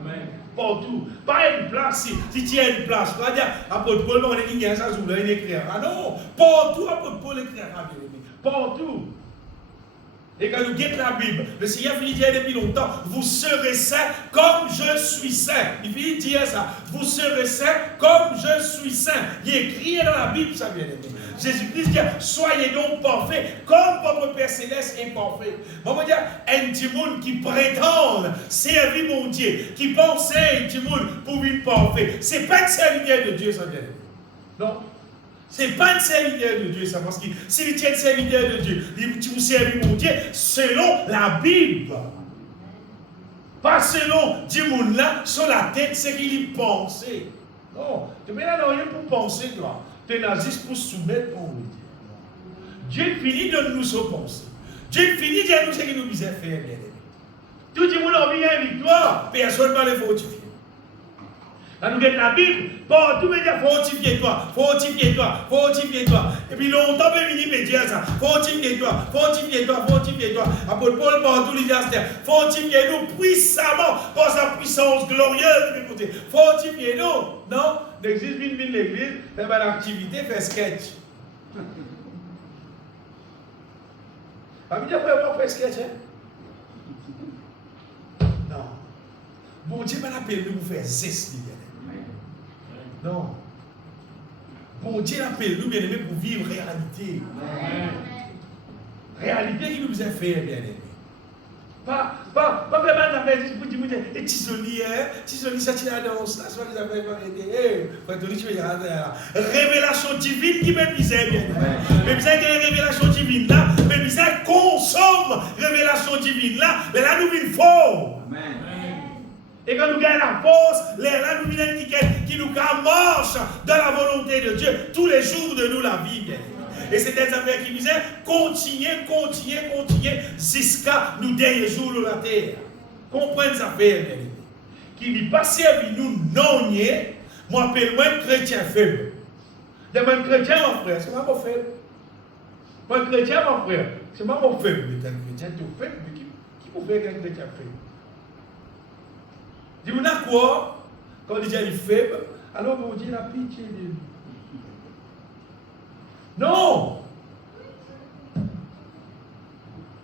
Amen. Partout. Pas une place, si tu as une place, pas dire apôtre Paul, il y a ça, il écrit. Ah non, partout apôtre Paul écrit. Partout. Et quand nous guettons la Bible, le Seigneur finit de dire depuis longtemps, vous serez saints comme je suis saint. Il finit de dire ça, vous serez saints comme je suis saint. Il est écrit dans la Bible, ça bien aimé. Jésus-Christ dit, soyez donc parfaits comme votre Père Céleste est parfait. On va dire, un petit monde qui prétend servir mon Dieu, qui pense un petit monde pour vivre parfait. Ce n'est pas un serviteur de Dieu, ça bien aimé. Non. Ce n'est pas un serviteur de Dieu, ça, parce que si tu es un serviteur de Dieu, tu vous servis mon Dieu selon la Bible. Pas selon du monde là, sur la tête, c'est qu'il y pense. Non, tu n'as rien pour penser, toi. Tu es là juste pour soumettre ton Dieu. Dieu finit de nous se penser. Dieu finit de dire nous ce qu'il nous disait faire, bien aimé. Tout le monde a envie de victoire, personne ne va les fortifier. Quand nous regardons la Bible, tout le monde dit fortifie-toi. Et puis longtemps, on peut dire ça. Fortifie-toi. Apôtre Paul, partout, il dit fortifiez-nous puissamment par sa puissance glorieuse. Fortifiez-nous. Non, l'existe une l'église, fait l'activité, fait sketch. Pas dire qu'on fait sketch, non. Bon Dieu, pas appelé nous pour faire zeste. Non. Bon Dieu appelle nous, bien aimés, pour vivre réalité. Réalité qui nous a fait, bien aimés. Pas faire mal d'affaires, pour dire, et Tisoli, ça tient à l'annonce, là, soit les affaires arrêtées. Révélation divine qui me disait, bien aimé. Mais vous avez une révélation divine là, mais vous avez consomme révélation divine là, mais là, nous vivons fort. Amen. Et quand nous gagnons la force, là nous venons indiquer qui nous marche dans la volonté de Dieu tous les jours de nous la vie, bien aimé. Et c'est des affaires qui disaient continuez jusqu'à nous derniers jours de la terre. Comprenez ça, bien aimé. Qui n'est pas servi nous non nier, moi appelle moi chrétien faible. De même chrétien, mon frère, c'est pas mon faible. Moi chrétien, mon frère, c'est pas mon faible. Mais un chrétien tout faible, mais qui peut faire un chrétien faible? Dis-vous quoi? Quand il dit qu'il est faible, alors vous dites la pitié de lui. Non!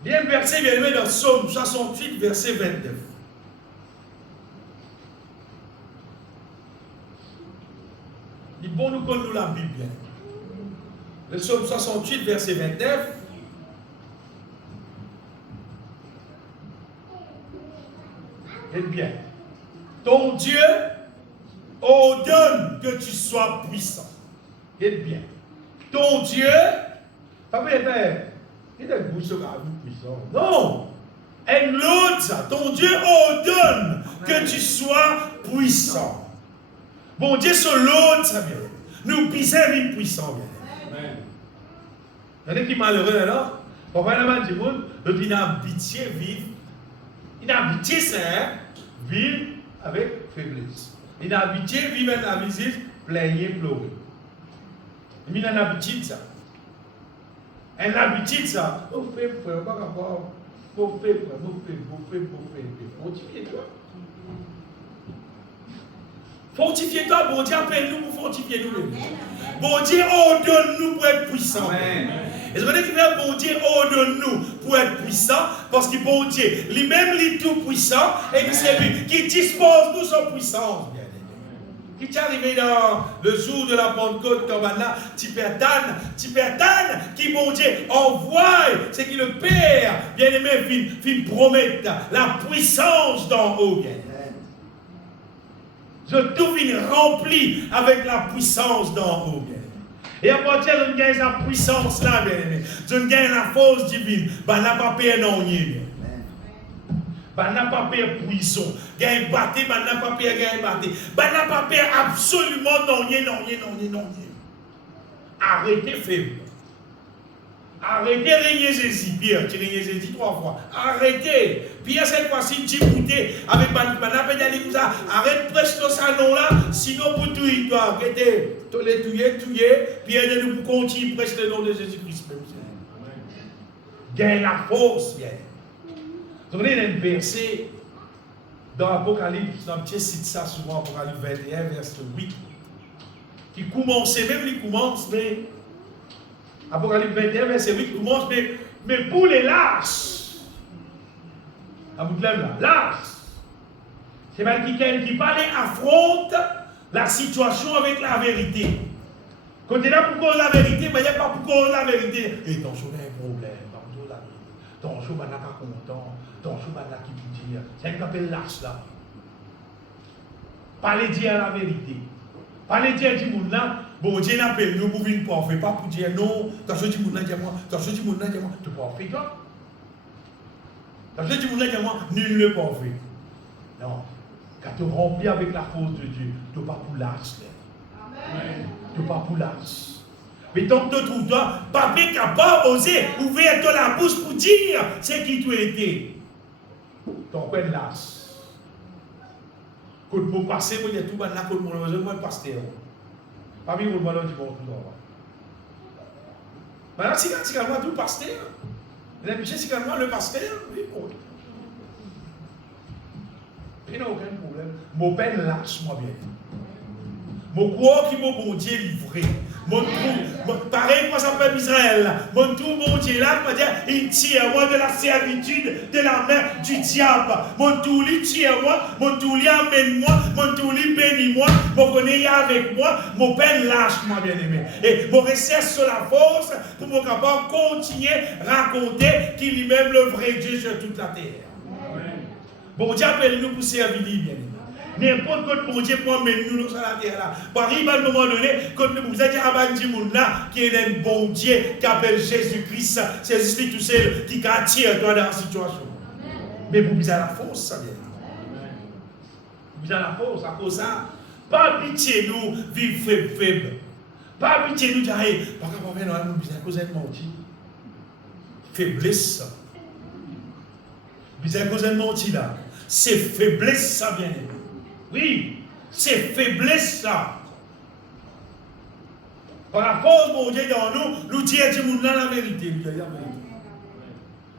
Il y a un verset bien aimé dans Psaume 68, verset 29. Il est bon nous connaissons la Bible bien. Le Psaume 68, verset 29. Eh bien. Ton Dieu ordonne que tu sois puissant. Et bien. Ton Dieu, papa, il est puissant. Non. Et l'autre, ça. Ton Dieu ordonne que tu sois puissant. Bon Dieu, sur l'autre, ça vient. Nous puissons vivre puissant. Amen. Il y en a qui sont malheureux, alors. Papa, il a dit, il a habitué vivre. Il a habitué ça, vivre avec faiblesse. Il a habitué de vivre la visite, plaignez, pleurer. Il a l'habitude ça. Il a l'habitude ça. Vous faites, frère, pas rapport. Vous faites, frère, vous faites. Fortifie-toi. Fortifiez-toi, bon Dieu, appelle-nous pour fortifier nous. Bon Dieu, ordonne-nous pour être puissants. Et ce qu'on dit que bon Dieu ordonne-nous pour être puissants, parce que bon Dieu, lui-même, il est tout puissant, et que c'est lui qui dispose de son puissance. Qui est arrivé dans le jour de la Pentecôte, comme là, Tipertan, qui, bon Dieu, envoie, c'est que le Père, bien-aimé, fin promettre la puissance d'en haut, bien. Je tout fin rempli avec la puissance d'en haut, bien. Et à partir de gagner sa puissance là, bien aimé, je gagne la force divine, ben n'a pas peur non rien. Ben n'a pas peur prison, gagne batté, ben n'a pas peur gagne batté, ben n'a pas peur absolument non rien. Arrêtez faible. Arrêtez régner Jésus, Pierre, tu régnes Jésus 3 fois. Arrêtez. Pierre cette fois-ci, tu goûtais avec Banapé, arrête presque ça non là, sinon pour tout il doit arrêter. Tous les tuer, Pierre de nous pour continuer presque le nom de Jésus-Christ. Gagne la force, bien. Donc il y a un verset dans l'Apocalypse, dans le petit cite ça souvent, Apocalypse 21, verset 8, qui commençait, même il commence, mais Apocalypse 21, verset 8 commence, mais pour les lâches, à bout de lèvres là, lâches, c'est mal qui parle et affronte la situation avec la vérité. Quand il est là pour cause la vérité, mais il n'y a pas pour cause la vérité. Et ton chou a un problème, ton chou n'est pas content, ton chou n'est pas qui peut dire. C'est ce qu'on appelle lâche là. Parlez dire la vérité. Parlez dire du monde là. Bon, Dieu n'appelle nous pour venir pour faire, pas pour dire non, t'as choisi du monde là, dis-moi, t'as choisi du monde là, dis-moi, tu peux en faire toi. T'as choisi du monde là, dis-moi, nul ne peut en faire. Non, quand tu remplis avec la force de Dieu, tu n'es pas pour l'âge. Tu n'es pas pour l'âge. Mais tant que tu trouves toi, papa capable d'oser ouvrir la bouche pour dire ce qui tu étais. Ton coin de l'âge. Quand tu passes, il y a tout le monde là, quand tu es pasteur. Pas bien, vous m'avez dit bon, tout d'abord. Maintenant, si quand moi, tout pasteur, si quand moi, le pasteur, oui, bon. Il n'y a aucun problème. Mon père lâche, moi bien. Mon croix qui m'a bon Dieu livré. Pareil, moi, ça s'appelle Israël. Mon tout, mon Dieu, là, il tire moi de la servitude de la main du diable. Mon tout, il tire moi. Mon tout, il amène-moi. Mon tout, il bénit-moi. Mon connaît avec moi. Mon père lâche, moi, bien aimé. Et mon recherche sur la force pour mon capable continuer à raconter qu'il est même le vrai Dieu sur toute la terre. Bon Dieu appelle-nous pour servir, bien aimé. N'importe quel bon Dieu pour amener nous sur la terre là. Par exemple, à un moment donné, quand vous avez dit à Bandimouna, qui est un bon Dieu qui appelle Jésus-Christ, c'est juste tout seul qui attire toi dans la situation. Mais vous avez la force, ça vient. Vous avez la force, à cause de ça. Pas pitié nous, vivre faible. Pas pitié nous dire, pas capable de faire nous, vous avez cause de mentir. Faiblesse. Vous avez cause de mentir là. C'est faiblesse, ça vient. Oui, c'est faiblesse ça. Par la force, mon Dieu, dans nous dit à monde la vérité.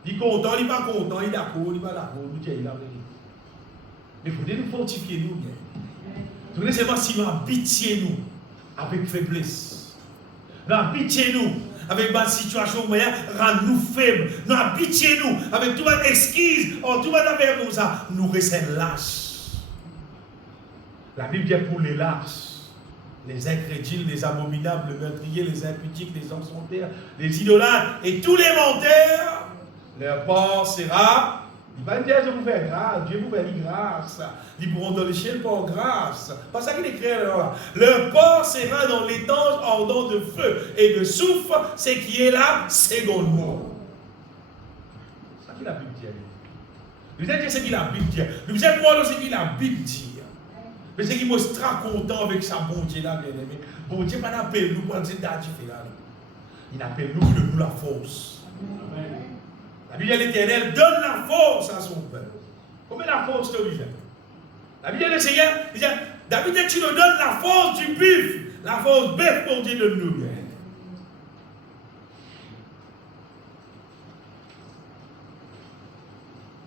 Il est content, il n'est pas content, il est d'accord, il n'est pas d'accord, nous dit la vérité. Mais il faut nous fortifier nous bien. Vous savez, c'est pas si nous habitiez nous avec faiblesse. Nous habitiez nous avec ma situation, rend-nous faibles. Nous habitiez nous avec toute notre exquise, toute notre affaire comme ça. Nous restons lâches. La Bible dit pour les lâches, les incrédules, les abominables, les meurtriers, les impudiques, les insolentaires, les idolâtres et tous les menteurs, leur part sera. Il va dire, je vous fais grâce, Dieu vous fait grâce. Ils pourront dans le ciel pour grâce. Pas ça qu'il écrit là. Leur part sera dans l'étanche ardent de feu et de soufre, ce qui est la seconde mort. C'est ça qu'il a Bible dit. Vous allez dire ce qu'il a Bible dit. Vous allez voir ce qu'il a Bible dit. Mais c'est qu'il me sera content avec sa bonté là, bien aimé. Bon Dieu, il n'appelle nous pour dire différent. Il appelle nous pour nous la force. Amen. La Bible de l'Éternel donne la force à son peuple. Combien la force te dit? La Bible de Seigneur, David dit, tu nous donnes la force du buff, la force bête pour Dieu de nous.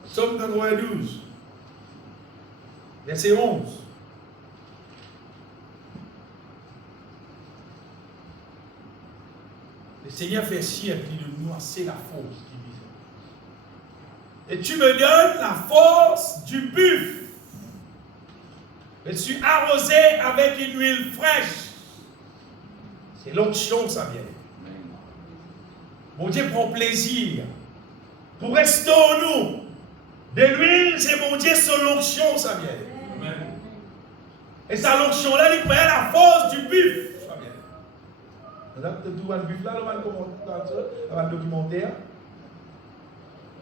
Psaume 92, verset 11. Seigneur fait chier de nous, c'est la force qui vise. Et tu me donnes la force du buffle. Je suis arrosé avec une huile fraîche. C'est l'onction, ça vient. Mon Dieu prend plaisir pour rester en nous. De l'huile, c'est mon Dieu, c'est l'onction, ça vient. Et ça, l'onction-là, il prend la force du buffle. Ça vient. Tu vois le buffle là, le documentaire.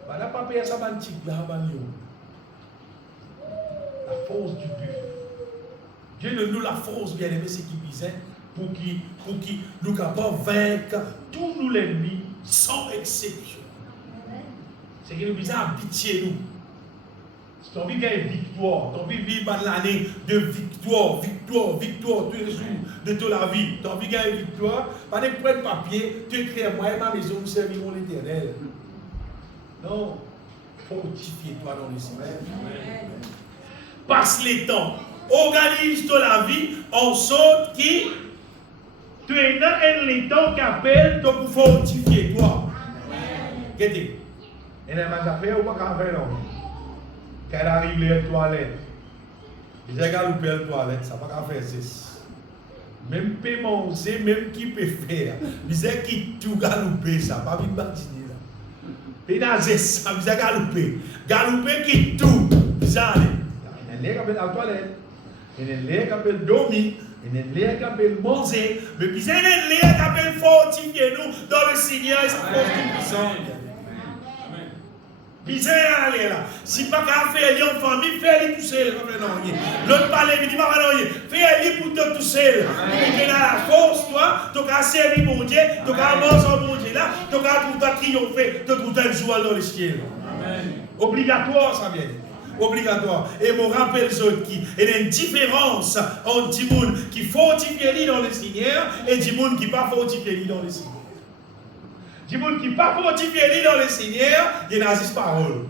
On n'a pas payé ça, la force du buffle. Dieu donne nous la force, bien aimé, c'est qui disait, pour qui nous capables de vaincre tous nos ennemis sans exception. C'est que nous disons habituer nous. Si tu as envie de gagner victoire, tu as envie de vivre l'année de victoire tous les jours de toute la vie, tu as envie de gagner victoire, pas de prendre papier, tu écris moi et ma maison, nous servirons l'Éternel. Non, fortifie-toi dans les semaines. Passe les temps. Organise toi la vie en sorte que tu es dans un temps qui appelle pour fortifier toi. Regardez. Et dans ma affaire, ou pas qu'à faire non. Quand elle arrive les toilettes, ils ont galopé les toilettes, ça va pas faire ça. Même paiement, c'est même qui peut faire. Ils ont qui tout galopé, ça pas bien bâtiner là. Et dans ça, ils ont galopé. Galopé qui tout. Ils ont allé. Il y a un qui appelle la toilette. Il y a un qui appelle dormir. Il y a un qui appelle manger. Mais puis il y a un qui appelle fortifier nous dans le Seigneur et sa force puissante. Bizarre aller là. Si pas qu'à faire en famille, fais-le tout seul. L'autre parle, il dit, fais-le pour toi tout seul. Tu as la force, toi, tu as servi mon Dieu, tu as manger mon Dieu là, tu as pour toi triompher, tu as pour toi jouer dans le ciel. Obligatoire, ça vient. Obligatoire. Et je me rappelle qu'il y a une différence entre des gens qui fortifient dans le Seigneur et des gens qui ne pas fortifient dans le Seigneur. Les gens qui ne sont pas fortifiés dans le Seigneur, ils n'ont pas parole.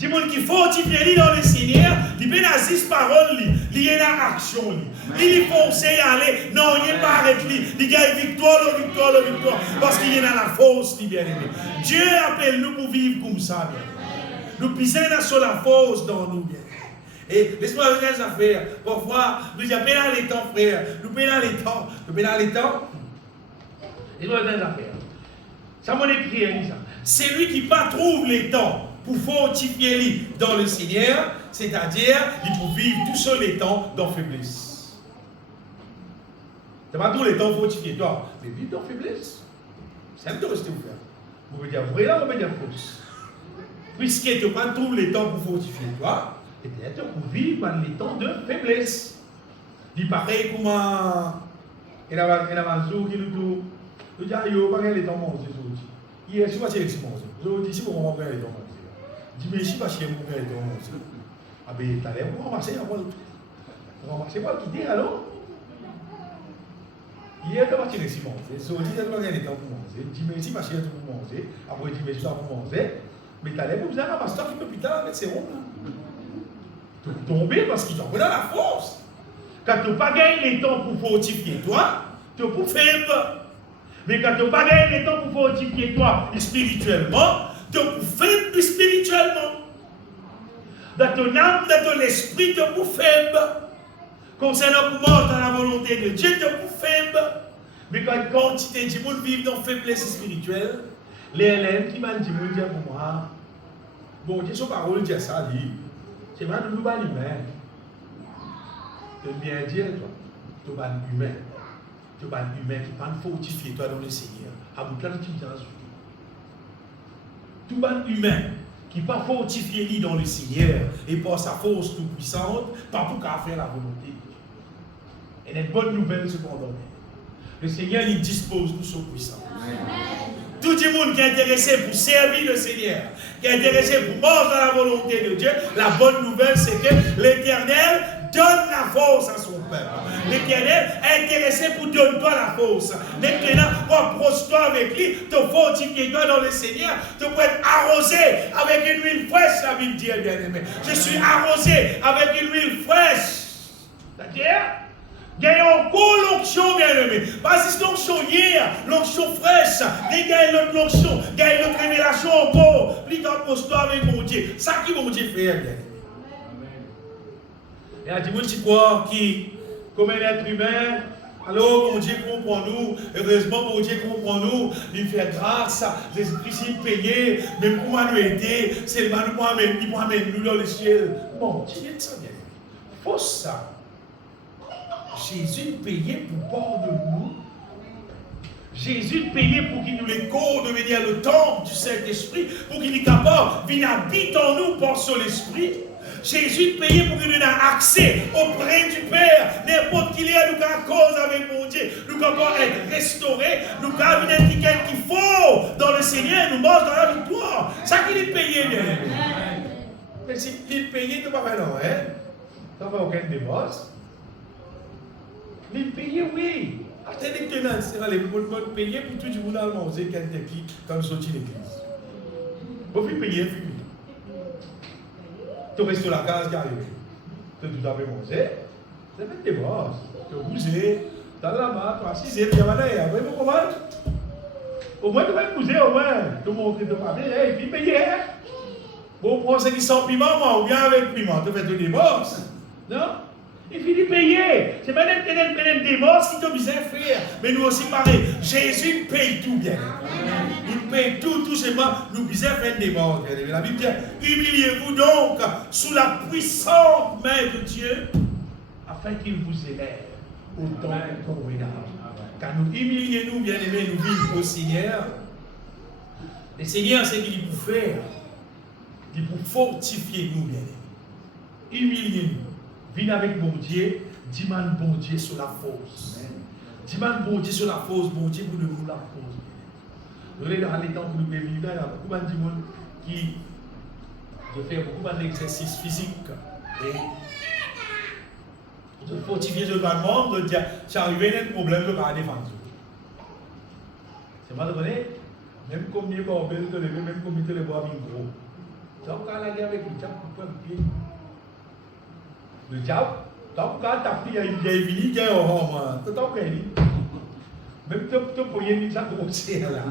Les gens qui sont fortifiés dans le Seigneur, ils n'ont pas parole, ils ont action. Ils foncent à aller, non, ils ne pas arrêter, ils gagnent victoire. Parce qu'il y a la force, bien aimé. Dieu appelle nous pour vivre comme ça. Nous pisons sur la force dans nous. Et laisse-moi vous dire des affaires. Parfois, nous appelons les temps, frère. Nous payons les temps. Et nous avons des affaires. Ça m'a écrit, Elisa. C'est lui qui pas trouve les temps pour fortifier lui dans le Seigneur, c'est-à-dire, il peut vivre tout seul les temps dans faiblesse. C'est pas tous les temps fortifier toi, mais vivre dans faiblesse. C'est un peu rester ouvert. Vous pouvez dire vrai là, vous pouvez dire fausse. Puisque tu ne pas trouver les temps pour fortifier toi, et peut-être pour vivre dans les temps de faiblesse. Il paraît comme il y a un jour qui nous dit, il n'y a pas de temps manger aujourd'hui. Hier, je ne sais pas si c'est manger. Aujourd'hui, si vous ne avez pas de temps manger. Dimanche, je ne sais pas si vous avez de temps manger. Ah ben, tu as l'air pour ramasser avant. Pour ramasser, pas quitter alors. Hier, tu as pas de temps manger. Aujourd'hui, tu n'as pas de temps pour manger. Dimanche, je ne sais pas si pour manger. Après, dimanche, tu as pour manger. Mais tu as l'air pour vous ramasser. Tu as fait plus tard avec ces ronds. Tu peux tomber parce qu'ils t'ont donné la force. Quand tu n'as pas gagné les temps pour fortifier toi, tu es pour faible. Mais quand tu n'as pas gagné le temps pour fortifier toi spirituellement, tu es pour faible spirituellement. Dans ton âme, dans ton esprit, tu es pour faible. Concernant pour mort dans la volonté de Dieu, tu es pour faible. Mais quand une quantité de gens vivent dans la faiblesse spirituelle, les élèves qui m'ont dit pour moi, bon, Dieu, son parole dit ça, c'est pas de nous pas humain. Tu veux bien dire, toi, tu es pas humain. Tu es un humain qui pas fortifier toi dans le Seigneur. À bout de là, tu viens. Tout un humain qui pas fortifié lui dans le Seigneur et par sa force toute puissante, pas pour qu'à faire la volonté. Et une bonne nouvelle cependant. Le Seigneur il dispose de son puissance. Tout le monde qui est intéressé pour servir le Seigneur, qui est intéressé pour manger dans la volonté de Dieu, la bonne nouvelle c'est que l'Éternel donne la force à son peuple. L'Éternel est intéressé pour donner toi la force. Maintenant, approche-toi avec lui, te fortifie-toi dans le Seigneur, tu peux être arrosé avec une huile fraîche, la Bible dit, bien aimé. Je suis arrosé avec une huile fraîche. C'est-à-dire, Gagnons encore l'onction, bien-aimé. Pas juste l'onction hier, l'onction fraîche. Gagnons l'autre l'onction, gagnons notre révélation encore. Plus d'apostole avec mon Dieu. Ça qui mon Dieu fait, bien-aimé. Il y a des gens qui croient qui, comme un être humain, alors mon Dieu comprend nous, heureusement mon Dieu comprend nous, il fait grâce, Jésus-Christ payé, même pour nous aider, c'est le mal pour amener nous dans le ciel. Bon, tu dis ça, bien-aimé. Faut ça. Jésus payé pour pardonner nous. Jésus payé pour qu'il nous les code devenir le temple du Saint-Esprit, pour qu'il est capable de venir habiter en nous par son esprit. Jésus payé pour qu'il nous ait accès auprès du Père. N'importe qui est, nous avons cause avec mon Dieu. Nous pouvons être restaurés. Nous avons une étiquette qu'il faut dans le Seigneur. Nous marchons dans la victoire. Ça qu'il est payé, bien aimé. Mais si il est payé, tu ne vas pas faire non, hein? Tu ne vas pas aucun divorce. Mais payé, oui. Attendez que tu as les bonnes payés pour tout le monde à manger quand nous sortis de l'église. Vous pouvez payer, fini. Tu restes sur la case qui arrive. Tu tout à fait mangé. Tu fait des brosses. Tu as bougé. Tu as la main, tu as assisé, tu as malade. Après, vous comprenez? Au moins, tu vas bouger, au moins. Tu montres de famille, et puis payer. Vous prenez ceux qui sont piment, ou bien avec piment. Tu fais des brosses. Non? Il finit payer. C'est pas un divorce qui te besoin de faire. Mais nous aussi, pareil. Jésus paye tout bien. Il paye tout simplement. Nous besoin de faire des divorce. La Bible dit, humiliez-vous donc sous la puissante main de Dieu, afin qu'il vous élève au temps convenable. Car nous humiliez-nous, bien-aimés, nous vivons au Seigneur. Le Seigneur, c'est qu'il peut faire. Il peut fortifier nous, bien-aimés. Humiliez-nous. Viens avec mon Dieu, dis-moi bon Dieu sur la force. Dis-moi bon Dieu sur la force, bon Dieu pour nous la force. Nous sommes dans les temps où nous vivons, il y a beaucoup de gens qui font beaucoup d'exercices physiques. Et de fortifier le bâtiment, de dire, c'est arrivé un problème de la défense. C'est mal de même comme il est pas belle, même comme il est pas gros. Tu as la guerre avec lui, tu as coupé le pied. Le diable, tant que tu as pris une vieille vie, tu as un tant que même tu peux poigner ça grossière là.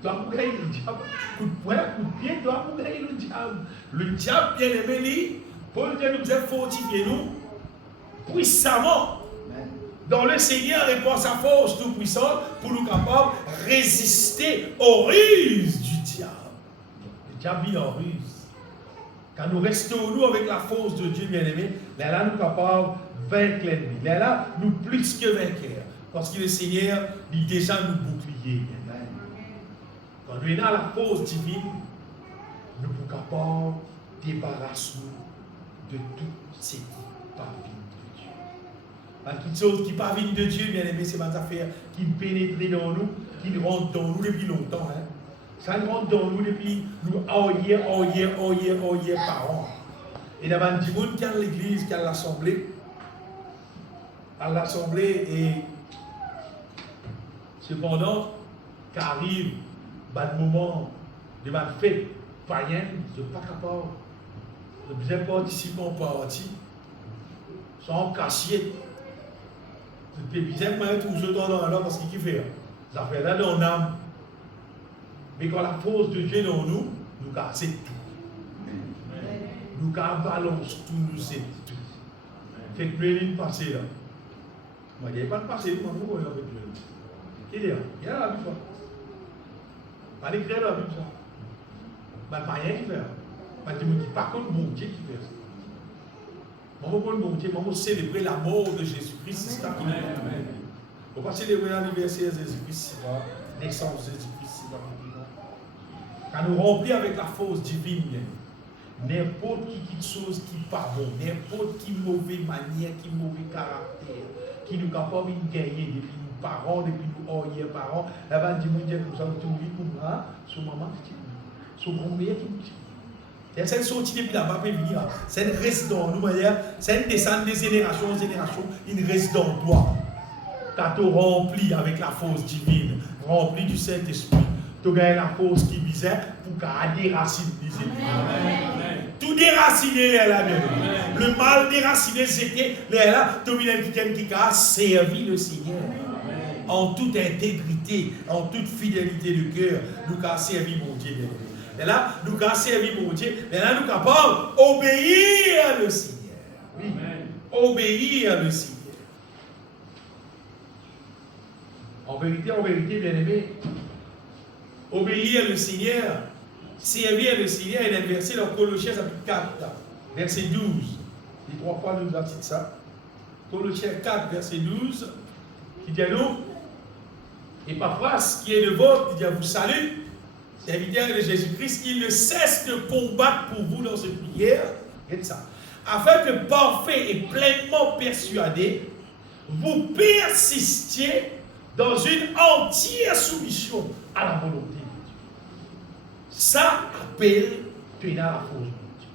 Tu as coupé le diable, coup de poing, coup de pied, tu as coupé le diable. Le diable, bien aimé, Paul nous a fortifié nous puissamment dans le Seigneur et par sa force tout puissante pour nous capables de résister aux ruses du diable. Le diable vit en ruse. Quand nous restons nous avec la force de Dieu bien-aimé, là nous sommes capables de vaincre l'ennemi. Là nous plus que vainqueurs. Parce que le Seigneur dit déjà nous bouclier. Quand nous avons la force divine, nous sommes capables de débarrasser nous de tout ce qui n'est pas vigne de Dieu. Parce que toutes choses qui ne sont pas vignes de Dieu, bien-aimé, c'est des affaires qui pénètrent dans nous, qui rentrent dans nous depuis longtemps. Ça rentre dans nous depuis nous hier par an. Et il y a des gens qui ont l'église, qui ont l'assemblée. À l'assemblée, et cependant, qu'arrive un moment de ma fête païenne, je ne suis pas capable de bien participer en partie, sans cacher. Je suis bien toujours dans l'homme parce qu'il fait. Ça fait là dans l'âme. Mais quand la force de Dieu dans nous, nous cassons tout. Nous balançons tout, nous aidons tout. Fait que nous lignes passées là. Moi, il n'y a pas de passé, moi, je vais avec Dieu. Il y a la Bible. Pas d'écrire la Bible, ça. Mais pas rien qui fait. Pas de dire, par contre, mon Dieu qui fait ça. Moi, mon Dieu, moi, célébrer la mort de Jésus-Christ, c'est ça qui nous fait. On va pas célébrer l'anniversaire de Jésus-Christ, c'est pas la naissance de Jésus-Christ, c'est pas. Quand nous remplis avec la force divine, n'importe qui chose qui n'est pas bon, n'importe qui mauvaise manière, qui mauvais caractère, qui nous capable de gagner depuis nos parents, depuis nos arrière-parents, là-bas, dit mon Dieu, nous sommes tous les pour moi, sur maman, sur grand-mère qui nous dit. C'est une sortie depuis là-bas, peut venir. C'est une résidence, nous, c'est une descente des générations en génération, une résidence toi. Quand tu remplis avec la force divine, rempli du Saint-Esprit, tu gagnes la force qui visait pour garder racine. Tout déraciné là, bien. Le mal déraciné, c'était là, qui a servi le Seigneur. En toute intégrité, en toute fidélité de cœur, nous avons servi mon Dieu. Et là, nous avons servi mon Dieu. Et là, nous sommes capables d'obéir le Seigneur. Oui. Obéir le Seigneur. En vérité, bien aimé, obéir le Seigneur, servir le Seigneur, il est versé dans Colossiens chapitre 4, verset 12. Les 3 fois, nous avons dit ça. Colossiens 4, verset 12, qui dit à nous, et parfois, ce qui est de vôtre, il dit à vous salut, serviteur de Jésus-Christ, il ne cesse de combattre pour vous dans cette prière, et ça, afin que parfait et pleinement persuadé, vous persistiez dans une entière soumission à la volonté de Dieu. Ça appelle tenir la fausse volonté.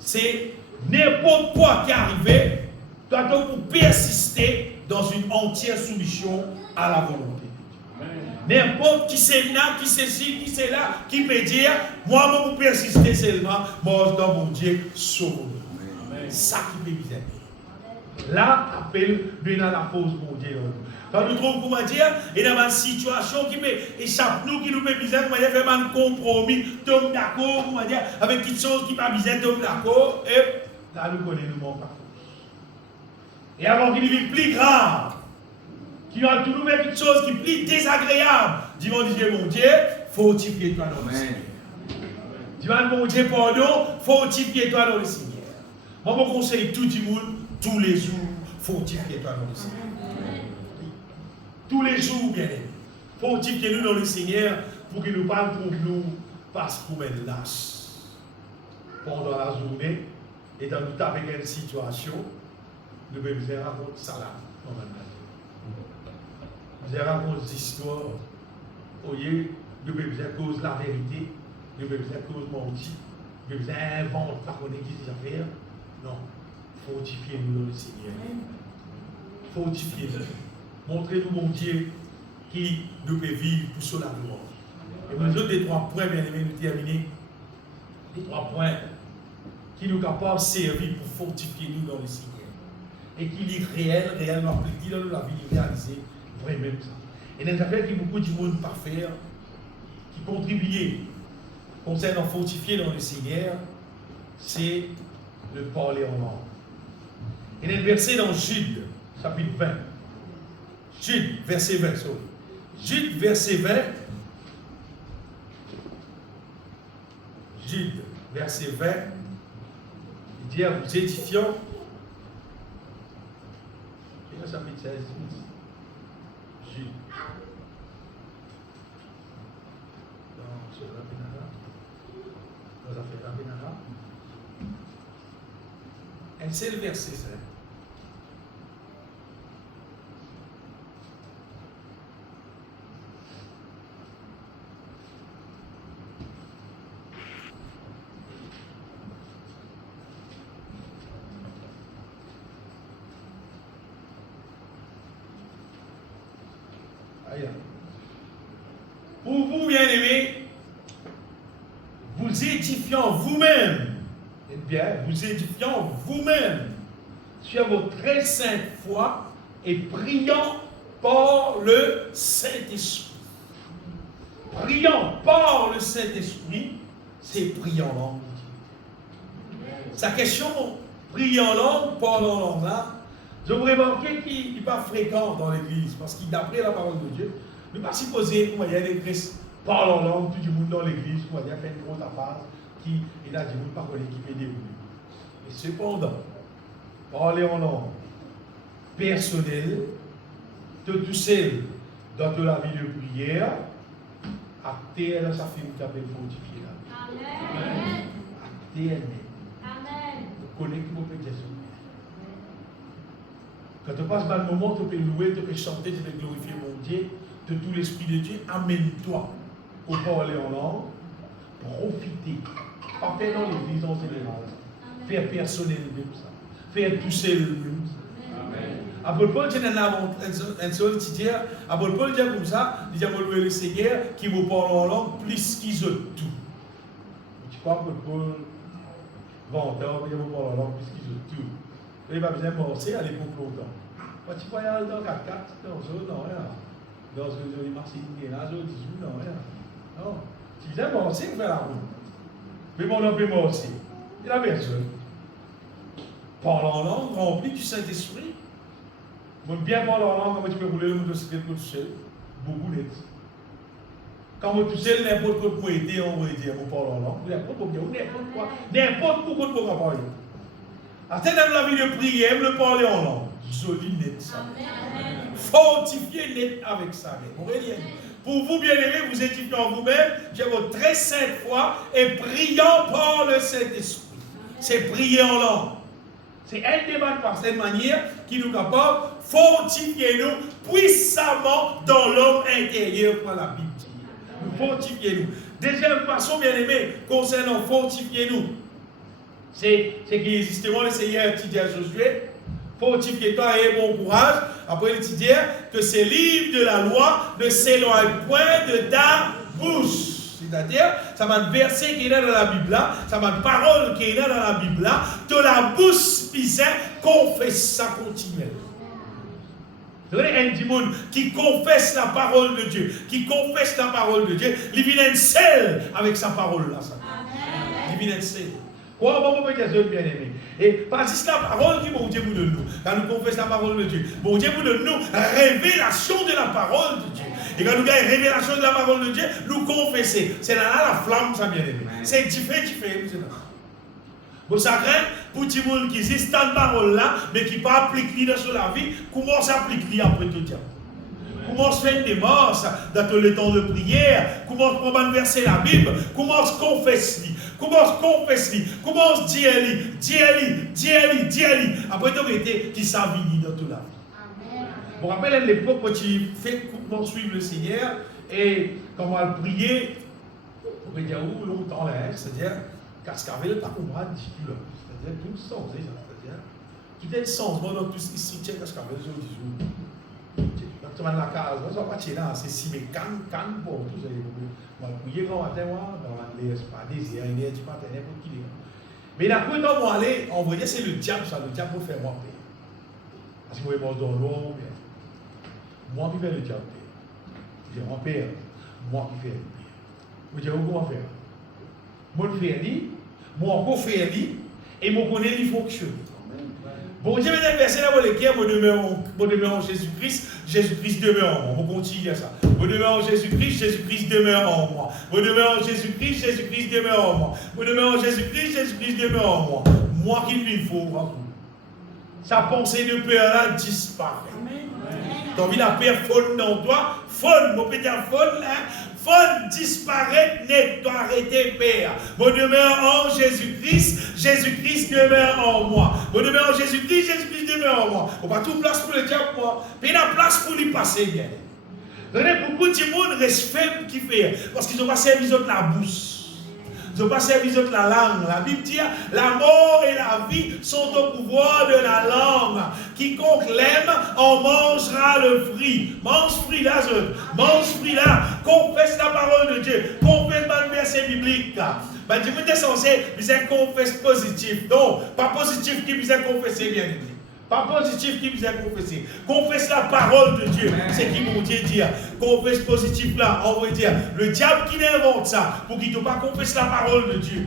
C'est n'importe quoi qui est arrivé, doit donc vous persister dans une entière soumission à la volonté de Dieu. N'importe qui c'est là, qui c'est ci, qui c'est là, qui peut dire, moi, je vous persister seulement, moi, dans mon Dieu, sauve-nous. Ça qui peut dire. Là, appelle tenir la fausse volonté. Quand nous trouvons, comment dire, et dans une situation qui peut échapper nous, qui nous fait bizarre, comment dire, faire un compromis, tombe d'accord, comment dire, avec quelque chose qui va bizarre, tombe d'accord, et là, nous connaissons nous manque pas. Et avant qu'il devienne plus grave, qu'il va tout nous faire quelque chose qui est plus désagréable, dis-moi, mon Dieu, fortifie-toi dans le Seigneur. Dis-moi, mon Dieu, pardon, fortifie-toi dans le Seigneur. Moi, je conseille tout le monde, tous les jours, fortifie-toi dans le Seigneur. Tous les jours, bien aimés. Fortifiez-nous dans le Seigneur pour qu'il nous parle pour nous parce qu'on est lâche. Pendant la journée, et dans nous avec une situation, nous pouvons raconter ça là. Nous raconter des histoires. Au lieu, nous pouvons cause la vérité, nous pouvons cause mentir, nous pouvons inventer par qu'on existe des affaires. Non. Fortifiez-nous dans le Seigneur. Fortifiez-nous. Montrez-nous, mon Dieu, qui nous peut vivre pour cela gloire. Et nous autres, les 3 points, bien aimés, nous terminer. Les 3 points qui nous capables de servir pour fortifier nous dans le Seigneur. Et qui est réel, réellement appliqué dans la vie, réalisé, vraiment ça. Et des affaires qui beaucoup de monde pas faire, qui contribuent concernant fortifier dans le Seigneur, c'est le parler en langue. Et il y a un verset dans Jude, chapitre 20. Jude, verset 20, sorry. Jude, verset 20. Jude, verset 20. Il dit à vous édifiant. Et là, chapitre 16. Jude. Dans ce Rabinara. Dans l'affaire Rabinara. Et c'est le verset 5. Pour vous, bien-aimés, vous édifiant vous-même, et bien, vous édifiant vous-même sur votre très sainte foi et priant par le Saint-Esprit. Priant par le Saint-Esprit, c'est prier en langue. Sa question, prier en langue, parler en langue là, je vous remarquez qu'il n'est pas fréquent dans l'église, parce qu'il d'après la parole de Dieu, ne pas supposer qu'il y a des chrétiens parlent en langue, tout le monde dans l'église, qu'il y a fait une grosse affaire, qui est là, du monde par qui peut dérouler. Et cependant, parler en langue personnelle, de tout seul, dans de la vie de prière, acter dans sa fille qui appelle fortifier la vie. Amen. Acter elle-même. Amen. Vous connaissez qui vous peut dire ça. Quand tu passes dans le moment, tu peux louer, tu peux chanter, tu peux glorifier mon Dieu, de tout l'Esprit de Dieu, amène-toi au parler en langue, profiter. Pas faire dans l'église en général. Faire personnellement ça. Faire pousser le même ça. Après Paul, tu as un seul petit dire, après Paul dit comme ça, il dit à louer le Seigneur qui vous parle en langue plus qu'ils ont tout. Tu crois que Paul Vendeur, il y a mon parle en langue, puisqu'il joue tout. Il n'y a pas besoin de morcer à l'époque longtemps. Quand tu voyages dans 4x4, dans ce non, rien. Dans ce joli marché qui est là, je dis, non, rien. Non. Tu viens morcer, on fait la route. Mais mon homme peut morcer. Il a personne. Parle en langue, rempli du Saint-Esprit. Mon bien parler en langue, comment tu peux rouler le motocyclette tout seul? Beaucoup net. Quand vous tout seul, n'importe quoi pour aider, on va dire, on parle en langue, n'importe quoi, n'importe quoi qu'on peut parler. À tel dans la vie de prière, le parler en langue. Joli net ça. Fortifiez net avec ça. Pour vous, bien-aimés, vous édifiez en vous-même, j'ai votre très sainte foi et priant par le Saint-Esprit. C'est prier en langue. C'est un débat par cette manière qui nous capable fortifier nous puissamment dans l'homme intérieur par la Bible. Nous fortifier nous. Deuxième façon, bien aimé, concernant fortifier nous, c'est qui justement le Seigneur dit à Josué, fortifie-toi et bon courage. Après il dit que ces livres de la loi ne s'éloignent point de ta bouche. C'est-à-dire, ça va un verset qui est là dans la Bible là, ça va une parole qui est là dans la Bible là, de la bouche pisée, confesse ça continuellement. Vous voyez, un démon qui confesse la parole de Dieu, qui confesse la parole de Dieu, il vient seul avec sa parole là. Il vient seul. Quoi, bon, bien aimé. Et parce que la parole qui bon Dieu vous donne nous, quand nous confessons la parole de Dieu, bon Dieu vous donne nous révélation de la parole de Dieu. Et quand nous avons révélation de la parole de Dieu, nous confessons. C'est là la flamme, ça bien aimé. C'est différent. Bon, ça craint pour tout le monde qui existe tant de paroles là, mais qui ne pas appliquer dans la vie, comment s'appliquer après tout ça? Comment se faire des morts dans le temps de prière? Comment se prendre verser la Bible? Comment se confesser? Comment se confesser? Comment se dire? Après tout, qui s'avilit dans toute la vie. Bon, rappelez l'époque où tu fais comment suivre le Seigneur et comment le prier. On peut dire où longtemps là, c'est-à-dire cascavel pas comprendre difficile. C'est-à-dire tout le sens, c'est-à-dire tout est le sens dans tout ce qui se tient cascavel sur 10 jours. Tu vas dans la case, on va pas là, c'est si mais calme pour tout ça. On va prier grand matin, dans les pas désir, il est du matin, n'importe qui. Mais la fois où on va aller, on va dire c'est le diable, ça, le diable pour faire moi payer. Parce que moi, je mange dans l'eau, moi qui fais le diable payer. Je dis, mon père, moi qui fais le payer. Je dis, comment faire? Moi, je fais lui, moi encore faire lui, et moi connais il fonctionne. Bon Dieu, mesdames, verset là, vous demeurez en Jésus-Christ, Jésus-Christ demeure en moi. Vous continuez à ça. Vous demeurez en Jésus-Christ, Jésus-Christ demeure en moi. Vous demeurez en Jésus-Christ, Jésus-Christ demeure en moi. Vous demeurez en Jésus-Christ, Jésus-Christ demeure en moi. Moi qui lui faut. Sa pensée de peur là disparaît. Tu as envie la paix faune dans toi, faune, mon petit faune là. Faune disparaître net, doit arrêter Père. Mon demeure en Jésus-Christ, Jésus-Christ demeure en moi. Mon demeure en Jésus-Christ, Jésus-Christ demeure en moi. On va tout place pour le diable, moi. Mais il y a place pour lui passer bien. Beaucoup de monde reste faible qui fait. Parce qu'ils n'ont pas servi de la bouche. Ils n'ont pas servi de la langue. La Bible dit la mort et la vie sont au pouvoir de la langue. Quiconque l'aime en mangera le fruit. Mange fruit là, mange fruit là. Confesse la parole de Dieu. Confesse le verset biblique. Ben, Dieu est censé vous confesse positif. Non, pas positif qui vous a confessé bien aimé. Pas positif qui vous a confessé. Confesse la parole de Dieu. C'est qui mon Dieu dit. Confesse positif là. On va dire. Le diable qui invente ça pour qu'il ne pas confesse la parole de Dieu.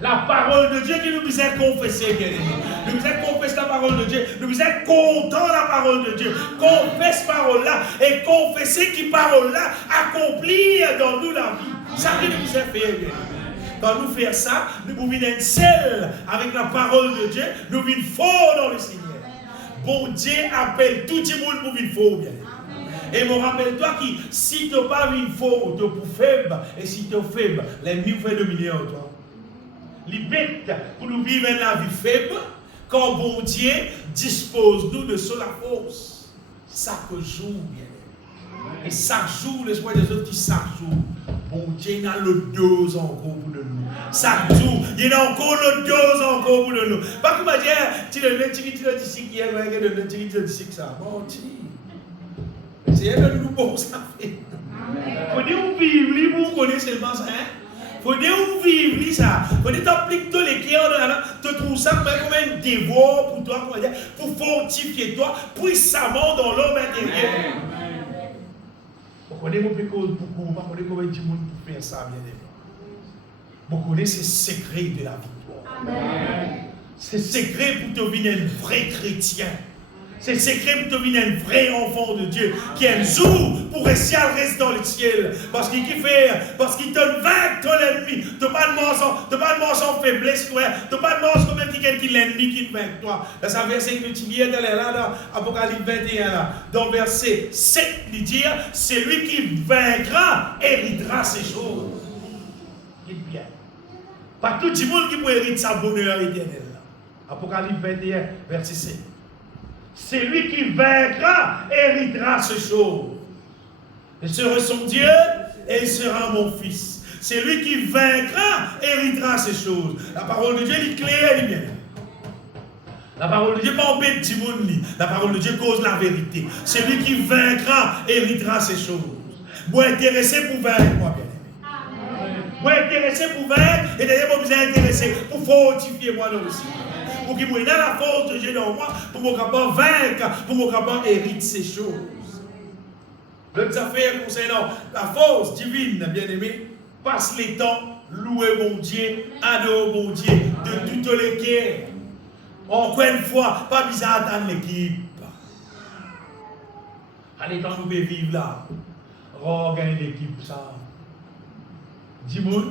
La parole de Dieu qui nous a confessé, bien aimé. Nous a confessé la parole de Dieu. Nous a content la parole de Dieu. Confesse parole là et confesser qui parole là accomplir dans nous la vie. Ça qui nous a fait, bien aimé. Quand nous faisons ça, nous pouvons être seuls avec la parole de Dieu, nous vivons fort dans le Seigneur. Bon Dieu appelle tout le monde pour vivre fort. Bien. Et me rappelle-toi que si tu n'as pas vivre fort, tu es pour faible, et si tu es faible, l'ennemi vous fait dominer en toi. Les bêtes pour nous vivre la vie faible, quand bon Dieu dispose nous de la force. Chaque jour, bien. Et chaque jour, l'espoir des autres qui chaque jour. Bon Dieu, il y a le dose encore pour nous. Chaque jour, il y a encore le dose encore pour nous. Pas que dire, tu le dis ici qui est le dis ici que ça. Bon Dieu. C'est un nous bon ça fait. Quand vous vivez, vous connaissez seulement ça. Faut vivre ça. Faut t'appliquer tous les cœurs, te trouves ça comme un dévor pour toi, pour fortifier toi puissamment dans l'homme intérieur. Vous connaissez beaucoup, pas connaissez comment du monde pour faire ça, bien aimé. Vous connaissez ces secrets de la victoire. C'est secret pour devenir un vrai chrétien. C'est secret pour devenir un vrai enfant de Dieu qui aime jour pour rester dans le ciel. Parce qu'il fait, parce qu'il te vainque ton ennemi. Tu n'as pas de mort sans faiblesse. Tu n'as pas de mort comme quelqu'un qui est l'ennemi qui te vainque toi. Là, ça verset que tu viens d'aller là, dans Apocalypse 21, là. Dans verset 7, il dit, c'est lui qui vaincra, héritera ces choses. Il bien. Pas tout le monde qui peut hériter sa bonheur éternel. Apocalypse 21, verset 7. C'est lui qui vaincra, héritera ces choses. Il sera son Dieu et il sera mon fils. C'est lui qui vaincra, héritera ces choses. La parole de Dieu est claire, elle est bien. La parole de Dieu n'est pas embête du monde. La parole de Dieu cause la vérité. C'est lui qui vaincra, héritera ces choses. Moi intéressé pour vaincre, moi bien aimé. Moi intéressé pour vaincre, et d'ailleurs moi besoin intéressé pour fortifier moi aussi. Pour qu'il me donne la force de Dieu dans moi, pour mon capable vaincre, pour mon capable hériter ces choses. L'autre affaire concernant la force divine, bien aimé, passe les temps, louer mon Dieu, adorer mon Dieu, de toutes les guerres. Encore une fois, pas besoin d'attendre l'équipe. Allez, tant nous pouvons vivre là. Regarde l'équipe, ça. Dis-moi,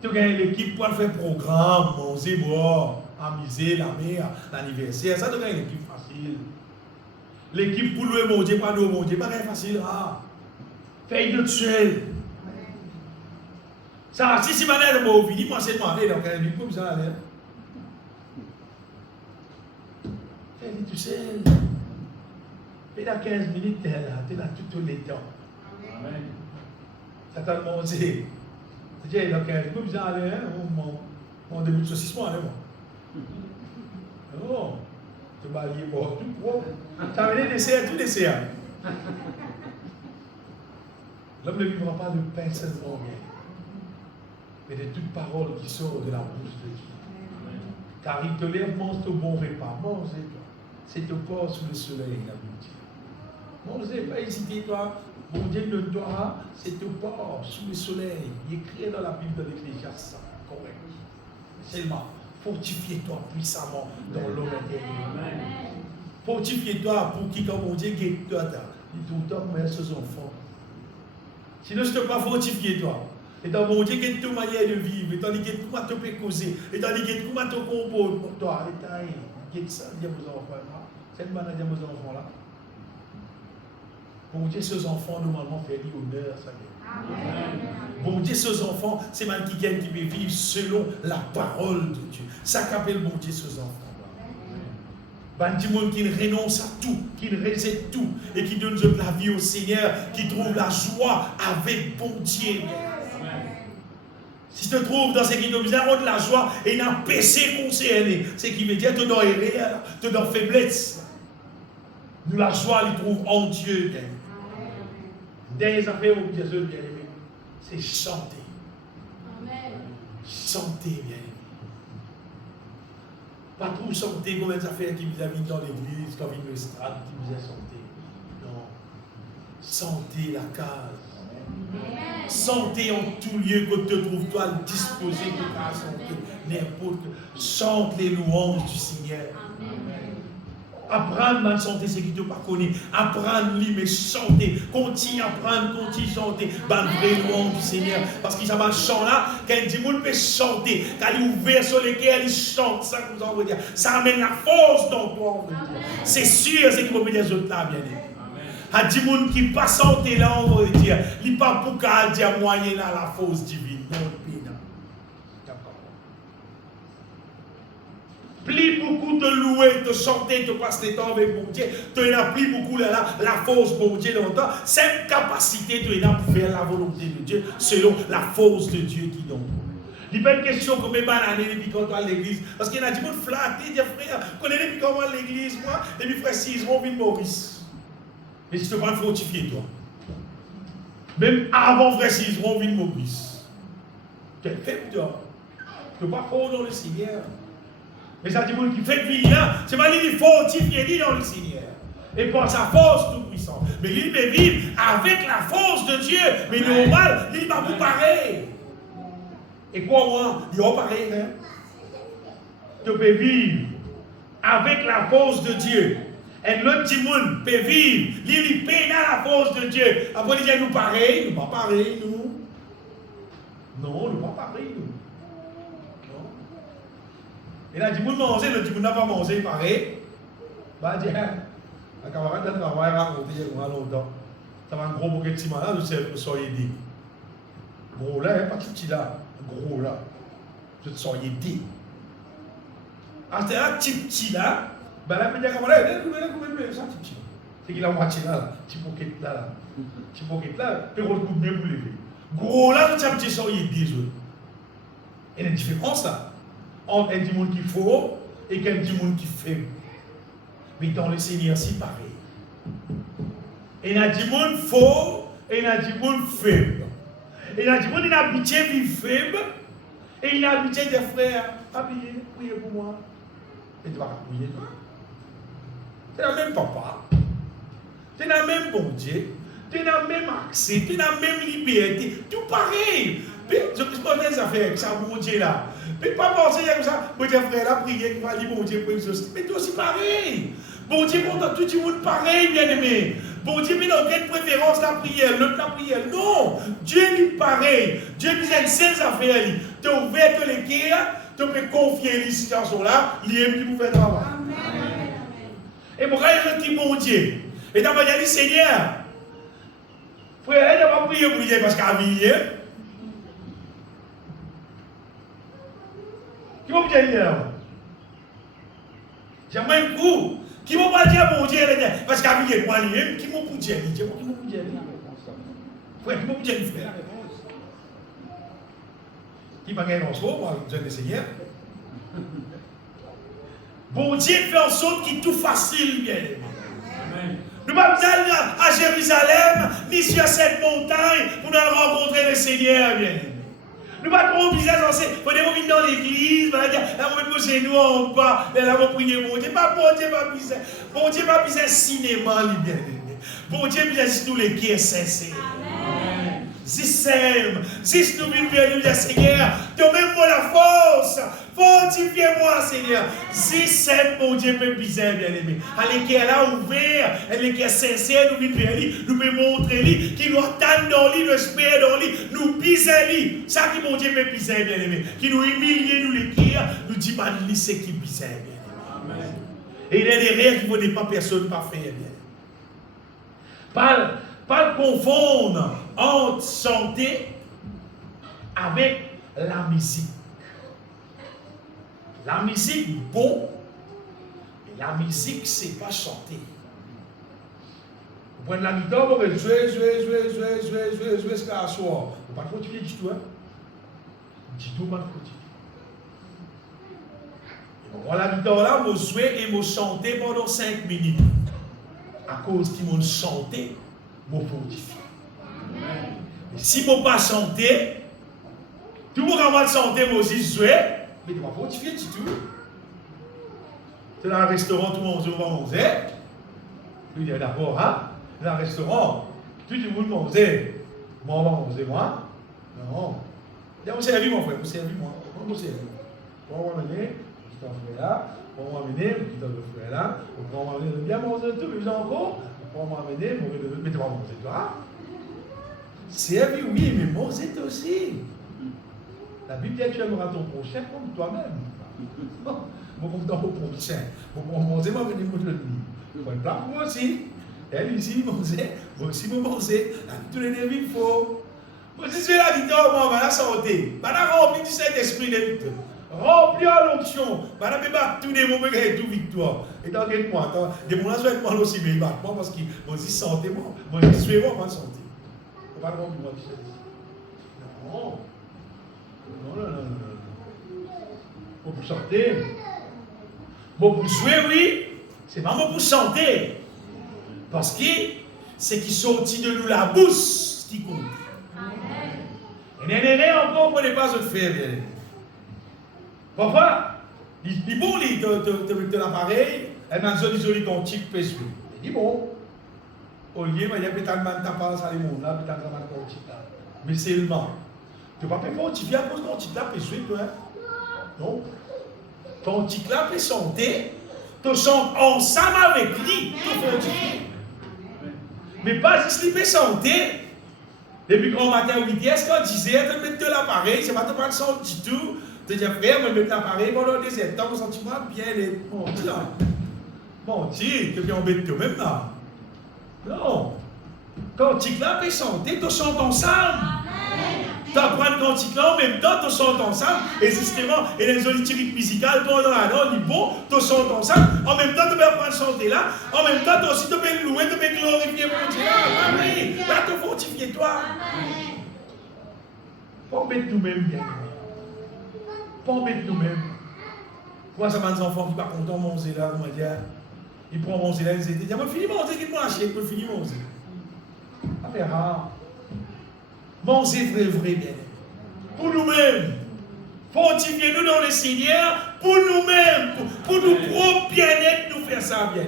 tu gagnes l'équipe pour faire programme, manger, boire, amuser, la mère, l'anniversaire. Ça, tu gagnes l'équipe facile. L'équipe pour louer mon Dieu, pas louer mon Dieu, pas facile. Fais une autre seule. Ça, si je m'en vais au fini, moi, c'est moi, allez, donc, il n'y a pas besoin d'aller. Fais-le tout seul. Fais dans 15 minutes, tu es là tout le temps. Amen. Ça t'a mangé. C'est-à-dire, donc, il n'y a pas besoin d'aller, mon début de saucisse, moi, allez, moi. Non, tu vas aller voir tout propre. Tu as amené dessert, tout dessert. L'homme ne vivra pas de pain seulement, mais de toute parole qui sort de la bouche de Dieu. Car il te lève, mange ton bon repas. Mange-toi. C'est ton corps sous le soleil, la beauté. Mangez, pas hésiter, toi. Mon Dieu de toi, c'est ton corps sous le soleil. Il est écrit dans la Bible de l'Ecclésiaste, correct. Seulement, fortifie-toi puissamment dans l'homme intérieur. Fortifie-toi pour qui, comme mon Dieu, guette toi. Il tout le temps, mais ses enfants. Sinon, je ne te pas fortifier toi. Et dans mon Dieu, guette toute manière de vivre. Et tandis que comment tu peux causer. Et tandis que comment tu composes pour toi. Et guette ça, dis à vos enfants. C'est une manière de dire à vos enfants là. Bon Dieu, ces enfants, normalement, fait l'honneur, ça vient. Bon Dieu, ces enfants, c'est même qui peut vivre selon la parole de Dieu. Ça qu'appelle bon Dieu, ces enfants. Ben, du monde qui renonce à tout, qui rejette tout, et qui donne la vie au Seigneur, qui trouve la joie avec bon Dieu. Si tu te trouves dans ce qui te bizarre de la joie, et il y a un péché concerné, c'est qui veut dire que tu dois errer, tu dois faiblesse. Nous, la joie, il trouve en Dieu. Dernière affaire où Dieu bien aimé, c'est chanter. Chanter, bien aimé. Pas trop chanter comme des affaires qui vous avez dans l'église, comme une estrade qui vous a chanté. Non. Chanter la case. Chanter en tout lieu que te trouves-toi disposé de ta chanter. N'importe. Chante les louanges du Seigneur. Apprendre à chanter ce qui ne pas connaît. Apprendre lui mais chanter. Continue à apprendre, continue à chanter. Ban vrai louange du Seigneur. Parce qu'il y a un chant là, quand il dit qu'il peut chanter, quand il est ouvert sur les cœurs, il chante. Ça que nous avons dire. Ça amène la force dans toi. C'est sûr, c'est qu'il faut dire autres là, bien aimé. À des gens qui passent chanter là, on va dire, il n'est pas pour qu'à dire moyen là la force divine. Non, plie beaucoup de louer, de chanter, de passer temps avec mon Dieu. Tu as pris beaucoup la force mon Dieu dans toi. Cette capacité, tu as pour faire la volonté de Dieu selon la force de Dieu qui donne. Il n'y a pas une question comme banane depuis quand tu à l'église. Parce qu'il y a des gens flattés, des frères. Connais depuis comment à l'église, moi, et puis frère Cizeron vient Maurice. Mais si tu ne vas pas fortifier toi. Même avant frère Cizeron vient Maurice. Tu es faible, toi. Tu n'es pas fort dans le Seigneur. Mais ça dit qui fait vivre là, c'est pas lui qui fortifie dans le Seigneur. Et par sa force tout puissante. Mais lui peut vivre avec la force de Dieu. Mais normal, il va vous pareil. Et quoi moi, il va pareil. Hein? Tu peux vivre avec la force de Dieu. Et l'autre petit monde peut vivre, il peine à la force de Dieu. Après, il dit nous pareil, nous pas pareil, nous. Non, nous pas pareil, nous. Et là, du monde manger, le monde n'a pas mangé pareil. Bah, dis, un camarade de travail raconté il y a longtemps. Ça va un gros bouquet de ciment là, je sais que ça aidé. Gros là, pas tout petit là. Gros là. Je te sens aidé. Ah, c'est un petit là. Ben là, il y a un camarade, c'est un petit. C'est qu'il a moitié là, petit bouquet là. Petit bouquet là, puis on le coupe bien pour lever. Gros là, tu as un petit sort aidé. Il y a une différence là. Entre un monde qui faut et un monde qui fait. Mais dans le Seigneur, c'est pareil. Il y a du monde faux et il y a du monde faible. Et il y a du monde qui a habitué à vivre faible et il a habitué des frères à prier pour moi. Et tu vas prier toi. Tu n'as même papa. Tu n'as même bon Dieu. Tu n'as même accès. Tu n'as même liberté. Tout pareil. Je ne sais pas des affaires avec ça, bon Dieu là. Mais pas penser comme ça, bon Dieu frère, la prière qui va dire bon Dieu pour exaucer. Mais toi aussi pareil. Bon Dieu pour tout le monde pareil, bien aimé. Bon Dieu, mais dans quelle préférence la prière, l'autre la prière. Non, Dieu lui pareil. Dieu lui aide ses affaires. Tu as ouvert les cœurs, tu peux confier les situations là, il aime qui vous fait travail. Et pourquoi il dit bon Dieu? Et dans le Seigneur, frère, il n'a pas prié pour lui parce qu'il a vie. Qui va vous dire j'aimerais un coup. Qui va pas dire mon Dieu parce qu'il a vu moi lui-même. Qui va vous dire qui va vous dire frère, qui va vous dire frère qui va gagner en soi, moi, je le Seigneur. Bon Dieu fait en sorte qu'il est tout facile, bien. Nous ne pouvons pas aller à Jérusalem, ni sur cette montagne, pour nous rencontrer le Seigneur, bien. Nous ne pouvons pas trop bizarre dans ces. Il faut venir dans l'église, là, on va poser nous en bas, là, on va prier mon Dieu. Pas bon Dieu, pas bizarre. Bon Dieu, pas bizarre, cinéma, bien aimé. Bon Dieu, bizarre, si nous les qui est sincère. Si nous vivons bien, nous, Seigneur, donne-moi la force. Fortifie-moi, Seigneur. Si c'est mon Dieu, peut bizarre, bien aimé. Allez, qui est là ouvert, elle qui est sincère, nous vivons bien, nous peut montrer, qui nous attend dans lui, nous espère dans lui, nous piser, ça qui mon Dieu peut bizarre, bien aimé. Qui nous humilie, nous l'écrire, nous dit, bah, lui, c'est qui bizarre, bien aimé. Et il y a des rêves qui ne vont pas personne pas faire, bien. Pas confondre entre santé avec la musique. La musique, bon, et la musique, c'est pas chanter. Vous prenez la guitare, vous pouvez jouer jusqu'à la soir. Vous ne pouvez pas fortifier du tout, hein? Du tout, pas fortifier. Vous prenez la guitare là, vous jouez et vous chantez pendant 5 minutes. À cause qu'ils m'ont chanté, vous fortifiez. Si vous ne pas chanter, tout le monde va chanter, vous aussi jouer. Mais tu ne vas pas fortifier du tout. C'est dans un restaurant, tout le monde va manger. Il dit d'accord, hein? Dans un restaurant, tout le monde mange. Moi, on va manger, moi. Non. Il dit, vous servez, mon frère, vous servez, moi. Vous servez. On va m'amener, petit frère là. On va m'amener, petit frère là. On va m'amener, bien manger tout, mais encore. On va m'amener, mais tu vas manger, toi. Servez, oui, mais manger aussi. La Bible dit tu aimeras ton prochain comme toi-même. Moi, comme dans mon prochain. Moi, manger, moi, venir pour le nuit. Il faut être plat pour moi aussi. Elle ici, manger. Moi aussi, moi, manger. Tous les deux, il faut. Moi, si tu fais la victoire, moi, on va la santé. On va remplir du Saint-Esprit de victoire. Remplir l'onction. On va battre tous les moments et tout victoire. Et dans quel point, des moments là, je vais être mal aussi, mais il bat moi parce que moi aussi, santé, moi. Moi, je suis moi, ma santé. On va remplir moi du Saint-Esprit. Non. Non. Pour chanter. Bon, pour jouer, oui. C'est vraiment pour chanter. Parce que c'est qui sortit de nous la bouche qui compte. Amen. Nénéné encore, vous ne pas de faire, bien. Parfois, il dit bon, il te l'appareil, elle m'a dit joli ton tic peut suivre. Il dit bon, au lieu, il y a peut-être un tapage à l'émotion, là, peut-être un ton tic là. Mais c'est le mal. Tu ne peux pas fortifier à cause de ton tic là, peut suivre, toi. Non. Ton tic là peut chanter, tu chantes ensemble avec lui, tu fortifies. Mais pas juste lui peut chanter. Depuis grand matin au 8h, quand tu disais, tu mets de l'appareil, c'est pas te prendre son du tout. Tu dis, frère, je vais mettre l'appareil pendant des temps, mon sentiment bien les. Bon, tu bien embêté toi-même là. Non. Quand tu là, tu chanter, tu chantes ensemble. Tu apprends le cantique là, en même temps, tu chantes ensemble. Et justement, et les rythmiques musicales, pendant la on dit bon, tu chantes ensemble. En même temps, tu peux apprendre à chanter là. En même temps, tu aussi, tu peux louer, tu peux glorifier mon Dieu. Amen. Là, tu fortifies toi. Pas embêter nous-mêmes, bien. Pas embêter nous-mêmes. Moi, ça m'a des enfants qui ne sont pas contents, mon Zé là, comment dire. Ils prennent mon Zé là, ils disent, moi, finis mon Zé, qu'il m'a acheté, pour finir mon Zé. Ça fait rare. Mon Zé vrai, bien. Pour nous-mêmes. Fortifiez-nous dans le Seigneur, pour nous-mêmes, pour nos propres bien-être, nous faire ça bien.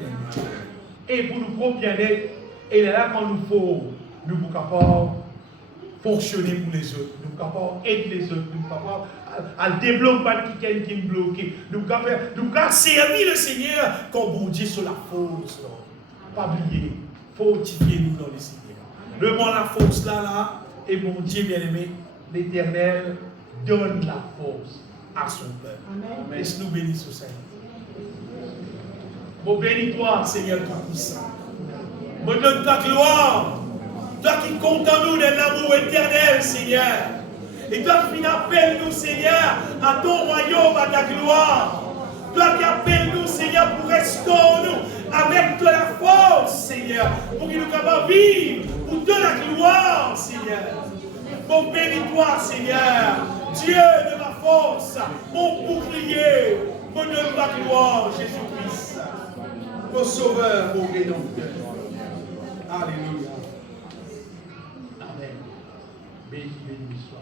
Et pour nos propres bien-être, et là, quand nous faut, nous sommes capables fonctionner pour les autres, nous sommes capables d'aider les autres, nous sommes capables à débloquer quelqu'un qui est bloqué, nous sommes capables servir le Seigneur comme bon Dieu sur la force. Pas oublier, fortifiez-nous dans le Seigneur. Le mot la force là, et mon Dieu bien-aimé, l'Éternel donne la force à son peuple. Laisse-nous bénir ce Seigneur. Mon bénis-toi, Seigneur, toi puissant. Me donne ta gloire. Toi qui comptes en nous de l'amour éternel, Seigneur. Et toi qui appelles nous, Seigneur, à ton royaume, à ta gloire. Toi qui appelles nous, Seigneur, pour restaurer nous avec de la force, Seigneur. Pour que nous puissions vivre pour de la gloire, Seigneur. Mon bénis-toi, Seigneur. Dieu de ma force, mon bouclier. Me donne ta gloire, Jésus-Christ. Mon sauveur, mon rédempteur. Alléluia. Amen. Béni, béni soit.